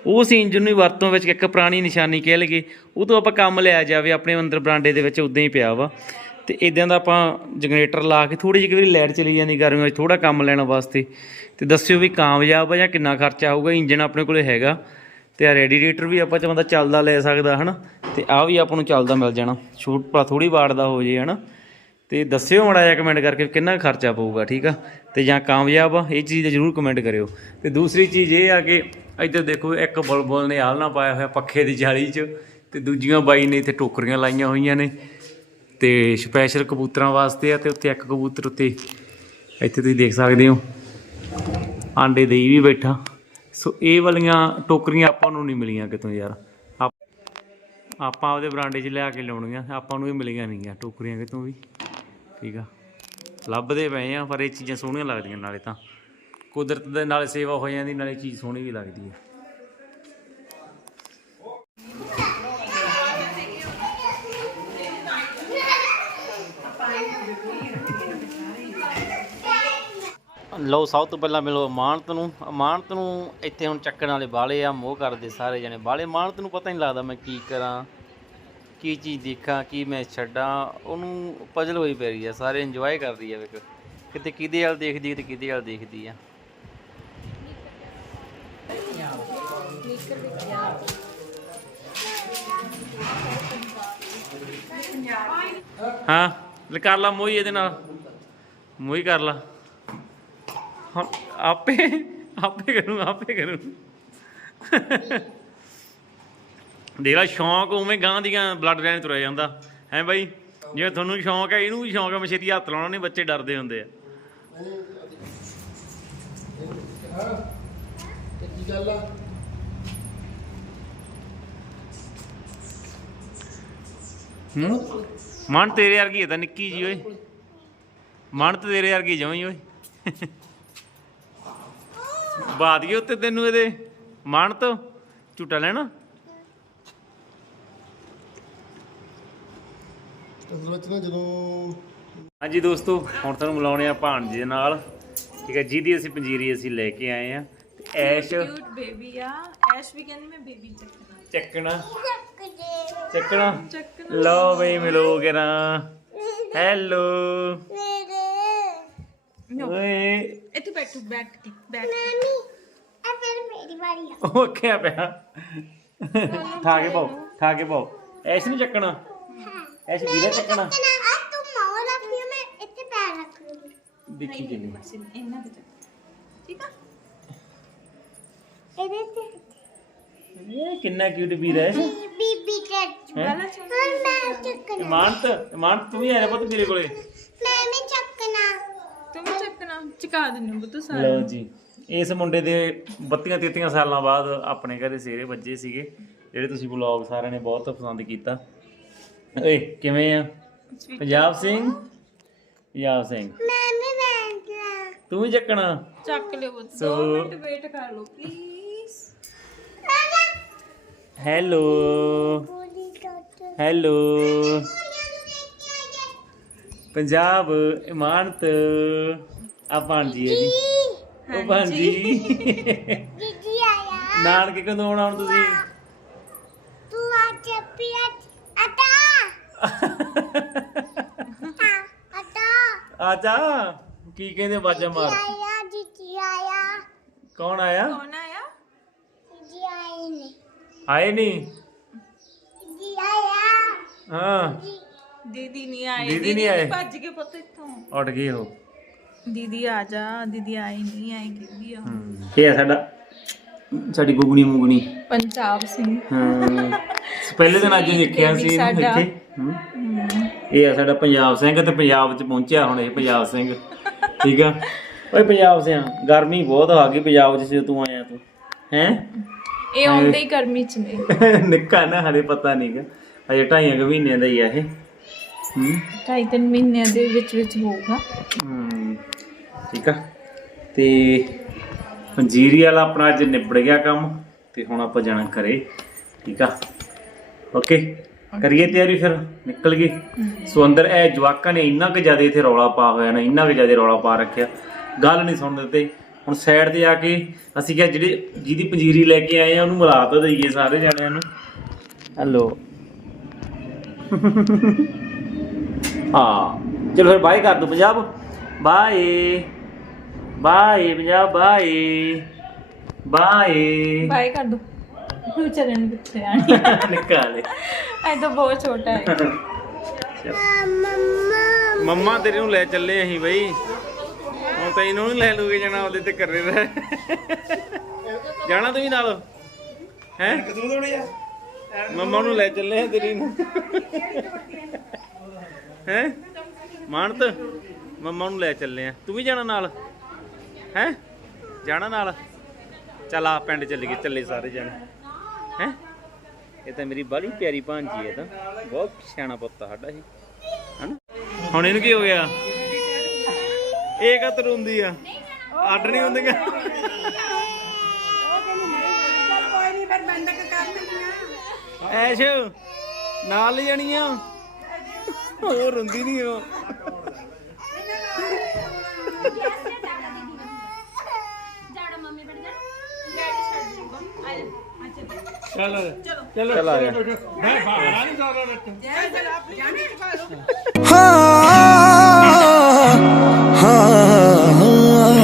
ਉਸ ਇੰਜਨ ਨੂੰ ਹੀ ਵਰਤੋਂ ਵਿੱਚ ਇੱਕ ਪੁਰਾਣੀ ਨਿਸ਼ਾਨੀ ਕਹਿ ਲਈਏ, ਉਹ ਤੋਂ ਆਪਾਂ ਕੰਮ ਲਿਆ ਜਾਵੇ, ਆਪਣੇ ਅੰਦਰ ਬਰਾਂਡੇ ਦੇ ਵਿੱਚ ਉਦਾਂ ਹੀ ਪਿਆ ਵਾ। ਤੇ ਇਦਾਂ ਦਾ ਆਪਾਂ ਜਨਰੇਟਰ ਲਾ ਕੇ ਥੋੜੀ ਜਿਹੀ ਕਈ ਵਾਰੀ ਲਾਈਟ ਚਲੀ ਜਾਂਦੀ ਗਰਮੀਆਂ ਵਿੱਚ ਥੋੜਾ ਕੰਮ ਲੈਣ ਵਾਸਤੇ। ਤੇ ਦੱਸਿਓ ਵੀ ਕਾਮਯਾਬ ਆ ਜਾਂ ਕਿੰਨਾ ਖਰਚਾ ਆਊਗਾ ਇੰਜਨ ਆਪਣੇ ਕੋਲੇ ਹੈਗਾ। ਤੇ ਆ ਰੈਡੀਏਟਰ ਵੀ ਆਪਾਂ ਚ ਬੰਦਾ ਚੱਲਦਾ ਲੈ ਸਕਦਾ, ਹਨਾ। ਤੇ ਆ ਵੀ ਆਪਾਂ ਨੂੰ ਚੱਲਦਾ ਮਿਲ ਜਾਣਾ। ਛੋਟਾ ਭਲਾ ਥੋੜੀ ਵਾਟ ਦਾ ਹੋ ਜੇ, ਹਨਾ। ਤੇ ਦੱਸਿਓ ਮਾੜਾ ਜਿਹਾ ਕਮੈਂਟ ਕਰਕੇ ਕਿੰਨਾ ਖਰਚਾ ਪਊਗਾ, ਠੀਕ ਆ? ਤੇ ਜਾਂ ਕਾਮਯਾਬ ਆ, ਇਹ ਚੀਜ਼ ਦਾ ਜ਼ਰੂਰ ਕਮੈਂਟ ਕਰਿਓ। ਤੇ ਦੂਸਰੀ ਚੀਜ਼ ਇਹ ਆ ਕਿ ਇੱਧਰ ਦੇਖੋ, ਇੱਕ ਬਲਬਲ ਨੇ ਆਲਣਾ ਪਾਇਆ ਹੋਇਆ ਪੱਖੇ ਦੀ ਜਾਲੀ 'ਚ, ਤੇ ਦੂਜੀਆਂ ਬਾਈ ਨੇ ਇੱਥੇ ਟੋਕਰੀਆਂ ਲਾਈਆਂ ਹੋਈਆਂ ਨੇ, ਤੇ ਸਪੈਸ਼ਲ ਕਬੂਤਰਾਂ ਵਾਸਤੇ ਆ, ਤੇ ਉੱਤੇ ਇੱਕ ਕਬੂਤਰ ਉੱਤੇ ਇੱਥੇ ਤੁਸੀਂ ਦੇਖ ਸਕਦੇ ਹੋ, ਆਂਡੇ ਦੇਈ ਵੀ ਬੈਠਾ। ਸੋ ਇਹ ਵਾਲੀਆਂ ਟੋਕਰੀਆਂ ਆਪਾਂ ਨੂੰ ਨਹੀਂ ਮਿਲੀਆਂ ਕਿਤੋਂ ਯਾਰ। ਆਪ- ਆਪਾਂ ਆਪਦੇ ਬਰਾਂਡੇ 'ਚ ਲਿਆ ਕੇ ਲਾਉਣੀਆਂ, ਆਪਾਂ ਨੂੰ ਇਹ ਮਿਲੀਆਂ ਨਹੀਂ ਆ ਟੋਕਰੀਆਂ ਕਿਤੋਂ ਵੀ। ਠੀਕ ਆ। ਲੱਭਦੇ ਪਏ ਆ, ਪਰ ਇਹ ਚੀਜ਼ਾਂ ਸੋਹਣੀਆਂ ਲੱਗਦੀਆਂ ਨਾਲੇ ਤਾਂ। ਕੁਦਰਤ ਦੇ ਨਾਲ ਸੇਵਾ ਹੋ ਜਾਂਦੀ, ਨਾਲੇ ਚੀਜ਼ ਸੋਹਣੀ ਵੀ ਲੱਗਦੀ ਹੈ ਲਓ, ਸਭ ਤੋਂ ਪਹਿਲਾਂ ਮਿਲੋ ਅਮਾਨਤ ਨੂੰ। ਅਮਾਨਤ ਨੂੰ ਇੱਥੇ ਹੁਣ ਚੱਕਣ ਵਾਲੇ ਬਾਲੇ ਆ, ਮੋਹ ਕਰਦੇ ਸਾਰੇ ਜਣੇ। ਬਾਲੇ, ਅਮਾਨਤ ਨੂੰ ਪਤਾ ਨਹੀਂ ਲੱਗਦਾ ਮੈਂ ਕੀ ਕਰਾਂ। ਕੀ ਚੀਜ਼ ਦੇਖਾਂ, ਕੀ ਮੈਂ ਛੱਡਾਂ, ਉਹਨੂੰ ਪਜ਼ਲ ਹੋਈ ਪੈ ਰਹੀ ਆ, ਸਾਰੇ ਇੰਜੋਏ ਕਰਦੀ ਰਹੀ ਆ ਵੇਖ। ਕਿਤੇ ਕਿਹਦੇ ਵੱਲ ਦੇਖਦੀ ਹੈ ਤੇ ਕਿਹਦੇ ਵੱਲ ਦੇਖਦੀ ਆ। ਹਾਂ, ਲੈ ਕਰ ਲਾ ਮੋਈ ਇਹਦੇ ਨਾਲ। ਮੋਈ ਕਰ ਲਾ। ਆਪੇ ਆਪੇ ਕਰੂੰ ਆਪੇ ਕਰੂੰ। ਦੇਖ ਲਾ, ਸ਼ੌਂਕ ਉਵੇਂ ਗਾਂ ਦੀਆਂ ਬਲੱਡ ਲਾਈਨ ਤੁਰਿਆ ਜਾਂਦਾ। ਹੈ ਬਾਈ? ਜਿਵੇਂ ਤੁਹਾਨੂੰ ਸ਼ੌਂਕ ਹੈ, ਇਹਨੂੰ ਵੀ ਸ਼ੌਂਕ ਹੈ ਮਛੇਤੀ ਹੱਥ ਲਾਉਣਾ, ਨਹੀਂ ਬੱਚੇ ਡਰਦੇ ਹੁੰਦੇ ਆ। ਕੀ ਗੱਲ ਆ ਹੂੰ? ਮਨ ਤੇਰੇ ਵਰਗੀ ਹੈ ਤਾਂ ਨਿੱਕੀ ਜੀ ਓਏ। ਮਨ ਤੇ ਤੇਰੇ ਵਰਗੀ ਜਮਾਂ ਹੀ, ਓਏ। ਬਾਦ ਗਈ ਉੱਤੇ ਤੈਨੂੰ ਇਹਦੇ? ਮਨ ਤੋਂ ਝੂਟਾ ਲੈਣਾ। ਅਸਲ ਵਿੱਚ ਨਾ ਜਦੋਂ ਹਾਂਜੀ ਦੋਸਤੋ ਹੁਣ ਤੁਹਾਨੂੰ ਮਿਲਾਉਣੇ ਆ ਭਾਣਜੇ ਦੇ ਨਾਲ। ਠੀਕ ਹੈ ਜਿਹਦੀ ਅਸੀਂ ਪੰਜੀਰੀ ਅਸੀਂ ਲੈ ਕੇ ਆਏ ਆ। ਤੇ ਐਸ਼ ਕਿਊਟ ਬੇਬੀ ਆ। ਐਸ਼ ਵੀ ਕਹਿੰਦੀ ਮੈਂ ਬੇਬੀ ਚੱਕਣਾ। ਚੱਕਣਾ। ਲਓ ਬਈ ਮਿਲੋਗੇ ਨਾ। ਹੈਲੋ ਓਏ। ਇੱਥੇ ਬੈਠੋ ਬੈਠ ਕੇ ਬੈਠ ਉਹ ਕਿਆ ਪਿਆ। ਠਾ ਕੇ ਪਾਓ ਠਾ ਕੇ ਪਾਓ। ਐਸ਼ ਨਹੀਂ ਚੱਕਣਾ। ਐਸ਼ ਵੀਰਾ ਚੱਕਣਾ। ਦੇਖੀ ਚੱਲੀ ਕੇ ਇਹਨਾਂ ਦੇ ਚੱਕ ਠੀਕ ਆ? ਇਹ ਕਿੰਨਾ ਕਿਊਟ ਵੀਰਾ ਹੈ। ਪਹਿਲਾਂ ਚੱਕ ਇਮਾਨਤ ਇਮਾਨਤ ਤੂੰ ਵੀ ਆ ਪੁੱਤ ਮੇਰੇ ਕੋਲੇ। ਤੂੰ ਵੀ ਚੱਕਣਾ ਚਕਾ ਦਿੰਨੂ ਬੁੱਤ ਸਾਰਾ ਲਓ ਜੀ ਇਸ ਮੁੰਡੇ ਦੇ 32 33 ਸਾਲਾਂ ਬਾਅਦ ਆਪਣੇ ਘਰੇ ਸੇਰੇ ਵੱਜੇ ਸੀਗੇ ਜਿਹੜੇ ਤੁਸੀਂ ਵਲੌਗ ਸਾਰਿਆਂ ਨੇ ਬਹੁਤ ਪਸੰਦ ਕੀਤਾ। ਓਏ ਕਿਵੇਂ ਆ? ਪੰਜਾਬ ਸਿੰਘ? ਪੰਜਾਬ ਸਿੰਘ। ਤੂੰ ਵੀ ਚੱਕਣਾ? ਚੱਕ ਲਿਓ ਬਸ ਸੋ- 2 ਮਿੰਟ ਵੇਟ ਕਰ ਲਓ ਪਲੀਜ਼ ਹੈਲੋ। ਹੈਲੋ। ਪੰਜਾਬ ਇਮਾਨਤ। ਆ ਭਾਂਜੀ ਹੈ ਜੀ। ਉਹ ਭਾਂਜੀ ਦੀਦੀ ਆਇਆ। ਨਾਨਕੇ ਕਦੋਂ ਆਉਣਾ ਹੁਣ ਤੁਸੀਂ ਤੂੰ ਅੱਜ ਪਿਆ ਅਟਾ ਅਟਾ ਆ ਜਾ ਕੀ ਕਹਿੰਦੇ ਬਾਜਾ ਮਾਰ? ਆਇਆ ਦੀਦੀ ਆਇਆ। ਕੌਣ ਆਇਆ? ਕੌਣ ਆਇਆ? ਦੀਦੀ ਆਏ ਨੇ। ਆਏ ਨਹੀਂ ਦੀਦੀ ਆਇਆ। ਹਾਂ। ਦੀਦੀ ਨਹੀਂ ਆਏ। ਦੀਦੀ ਨਹੀਂ ਆਏ। ਭੱਜ ਕੇ ਪੁੱਤ ਇੱਥੋਂ। ਉੱਡ ਗਏ ਹੋ ਦੀਦੀ ਆ ਜਾ। ਦੀਦੀ ਆਈ ਨਹੀਂ ਆਏ ਕਿੱਦੀ ਆ? ਇਹ ਆ ਸਾਡਾ? ਸਾਡੀ ਗੁਗਣੀ ਮੁਗਣੀ। ਪੰਜਾਬ ਸਿੰਘ। ਹਾਂ। ਪਹਿਲੇ ਦਿਨ ਅੱਜ ਦੇਖਿਆ ਸੀ ਇਹਨੂੰ ਸਾਡਾ। ਇੱਥੇ ਹਮ। ਇਹ ਆ ਸਾਡਾ ਪੰਜਾਬ ਸਿੰਘ ਤੇ ਪੰਜਾਬ ਚ ਪਹੁੰਚਿਆ ਹੁਣ ਇਹ ਪੰਜਾਬ ਸਿੰਘ। ਠੀਕ ਆ? ਓਏ ਪੰਜਾਬ ਸਿਆ ਗਰਮੀ ਬਹੁਤ ਆ ਗਈ ਪੰਜਾਬ ਚ ਜਦੋਂ ਤੂੰ ਆਇਆ ਤੂੰ। ਹੈ? ਇਹ ਆਉਂਦੇ ਹੀ ਗਰਮੀ ਚ ਨੇ। ਨਿੱਕਾ ਨਾ ਹਲੇ ਪਤਾ ਨਹੀਂਗਾ ਅਜੇ ਢਾਈਆਂ ਕੁ ਮਹੀਨਿਆਂ ਦਾ ਹੀ ਆ ਇਹ। ਹੂੰ? ਢਾਈ ਤਿੰਨ ਮਹੀਨਿਆਂ ਦੇ ਵਿੱਚ ਵਿੱਚ ਹੋਊਗਾ। ਠੀਕ ਆ। ਤੇ ਪੰਜੀਰੀ ਵਾਲਾ ਆਪਣਾ ਅੱਜ ਨਿਬੜ ਗਿਆ ਕੰਮ ਤੇ ਹੁਣ ਆਪਾਂ ਜਾਣਾ ਘਰੇ। ਠੀਕ ਆ? ਓਕੇ। ਕਰੀਏ ਤਿਆਰੀ ਫਿਰ ਨਿਕਲ ਗਏ ਸੋ ਅੰਦਰ ਇਹ ਜਵਾਕਾਂ ਨੇ ਇੰਨਾ ਕੁ ਜ਼ਿਆਦਾ ਇੱਥੇ ਰੌਲਾ ਪਾ ਹੋਇਆ ਨਾ ਇੰਨਾ ਕੁ ਜ਼ਿਆਦਾ ਰੌਲਾ ਪਾ ਰੱਖਿਆ। ਗੱਲ ਨਹੀਂ ਸੁਣ ਦਿੰਦੇ ਹੁਣ ਸਾਈਡ ਤੇ ਆ ਕੇ ਅਸੀਂ ਕਿਹਾ ਜਿਹੜੇ ਜਿਹਦੀ ਪੰਜੀਰੀ ਲੈ ਕੇ ਆਏ ਆ ਉਹਨੂੰ ਮਿਲਾ ਤਾਂ ਦਈਏ ਸਾਰੇ ਜਣਿਆਂ ਨੂੰ। ਹੈਲੋ ਹਾਂ। ਚਲੋ ਫਿਰ ਬਾਏ ਕਰ ਦੋ Punjab. Bye bye Punjab bye bye bye ਕਰ ਦੋ। ਫਿਊਚਰ ਨੇ ਪਿੱਛੇ ਆਣੀ ਨਿਕਾਲੇ ਐ ਤਾਂ ਬਹੁਤ ਛੋਟਾ ਹੈ। ਮੰਮਾ। ਤੇਰੇ ਨੂੰ ਲੈ ਚੱਲੇ ਅਸੀਂ ਬਈ। ਹੁਣ ਤਾਂ ਇਹਨੂੰ ਨਹੀਂ ਲੈ ਲੂਗੇ ਜਾਣਾ ਉਹਦੇ ਤੇ ਕਰੇ ਰਹਿ। ਜਾਣਾ ਤੁਸੀਂ ਨਾਲ? ਹੈ? ਕਦੋਂ ਦੋੜੇ ਆ? ਮੰਮਾ ਨੂੰ ਲੈ ਚੱਲੇ ਆ ਤੇਰੀ ਨੂੰ। ਹੈ? ਮਾਨਤ ਮੰਮਾ ਨੂੰ ਲੈ ਚੱਲੇ ਆ। ਤੂੰ ਵੀ ਜਾਣਾ ਨਾਲ? ਹੈ? ਜਾਣਾ ਨਾਲ? ਚੱਲ ਆ ਪਿੰਡ ਚੱਲ ਗਏ ਚੱਲੇ ਸਾਰੇ ਜਾਣੇ। ਹੈ? ਇਹ ਤਾਂ ਮੇਰੀ ਬੜੀ ਪਿਆਰੀ ਭਾਂਜੀ ਹੈ ਤਾਂ। ਬਹੁਤ ਸਿਆਣਾ ਪੁੱਤ ਆ ਸਾਡਾ ਇਹ। ਹਨਾ? ਹੁਣ ਇਹਨੂੰ ਕੀ ਹੋ ਗਿਆ? ਇਹ ਕਾ ਤਰੁੰਦੀ ਆ? ਅੱਡ ਨਹੀਂ ਹੁੰਦੀਆਂ? ਐਸ਼, ਨਾਲ ਲੈ ਆ ਹੋਰ ਹੁੰਦੀ ਨਹੀਂ ਉਹ। ਚਲੋ ਚਲੋ ਚਲੋ ਬੈਠੋ ਮੈਂ ਬਾਹਰ ਨਹੀਂ ਜਾ ਰਿਹਾ ਵਿੱਚ ਹਾਂ ਹਾਂ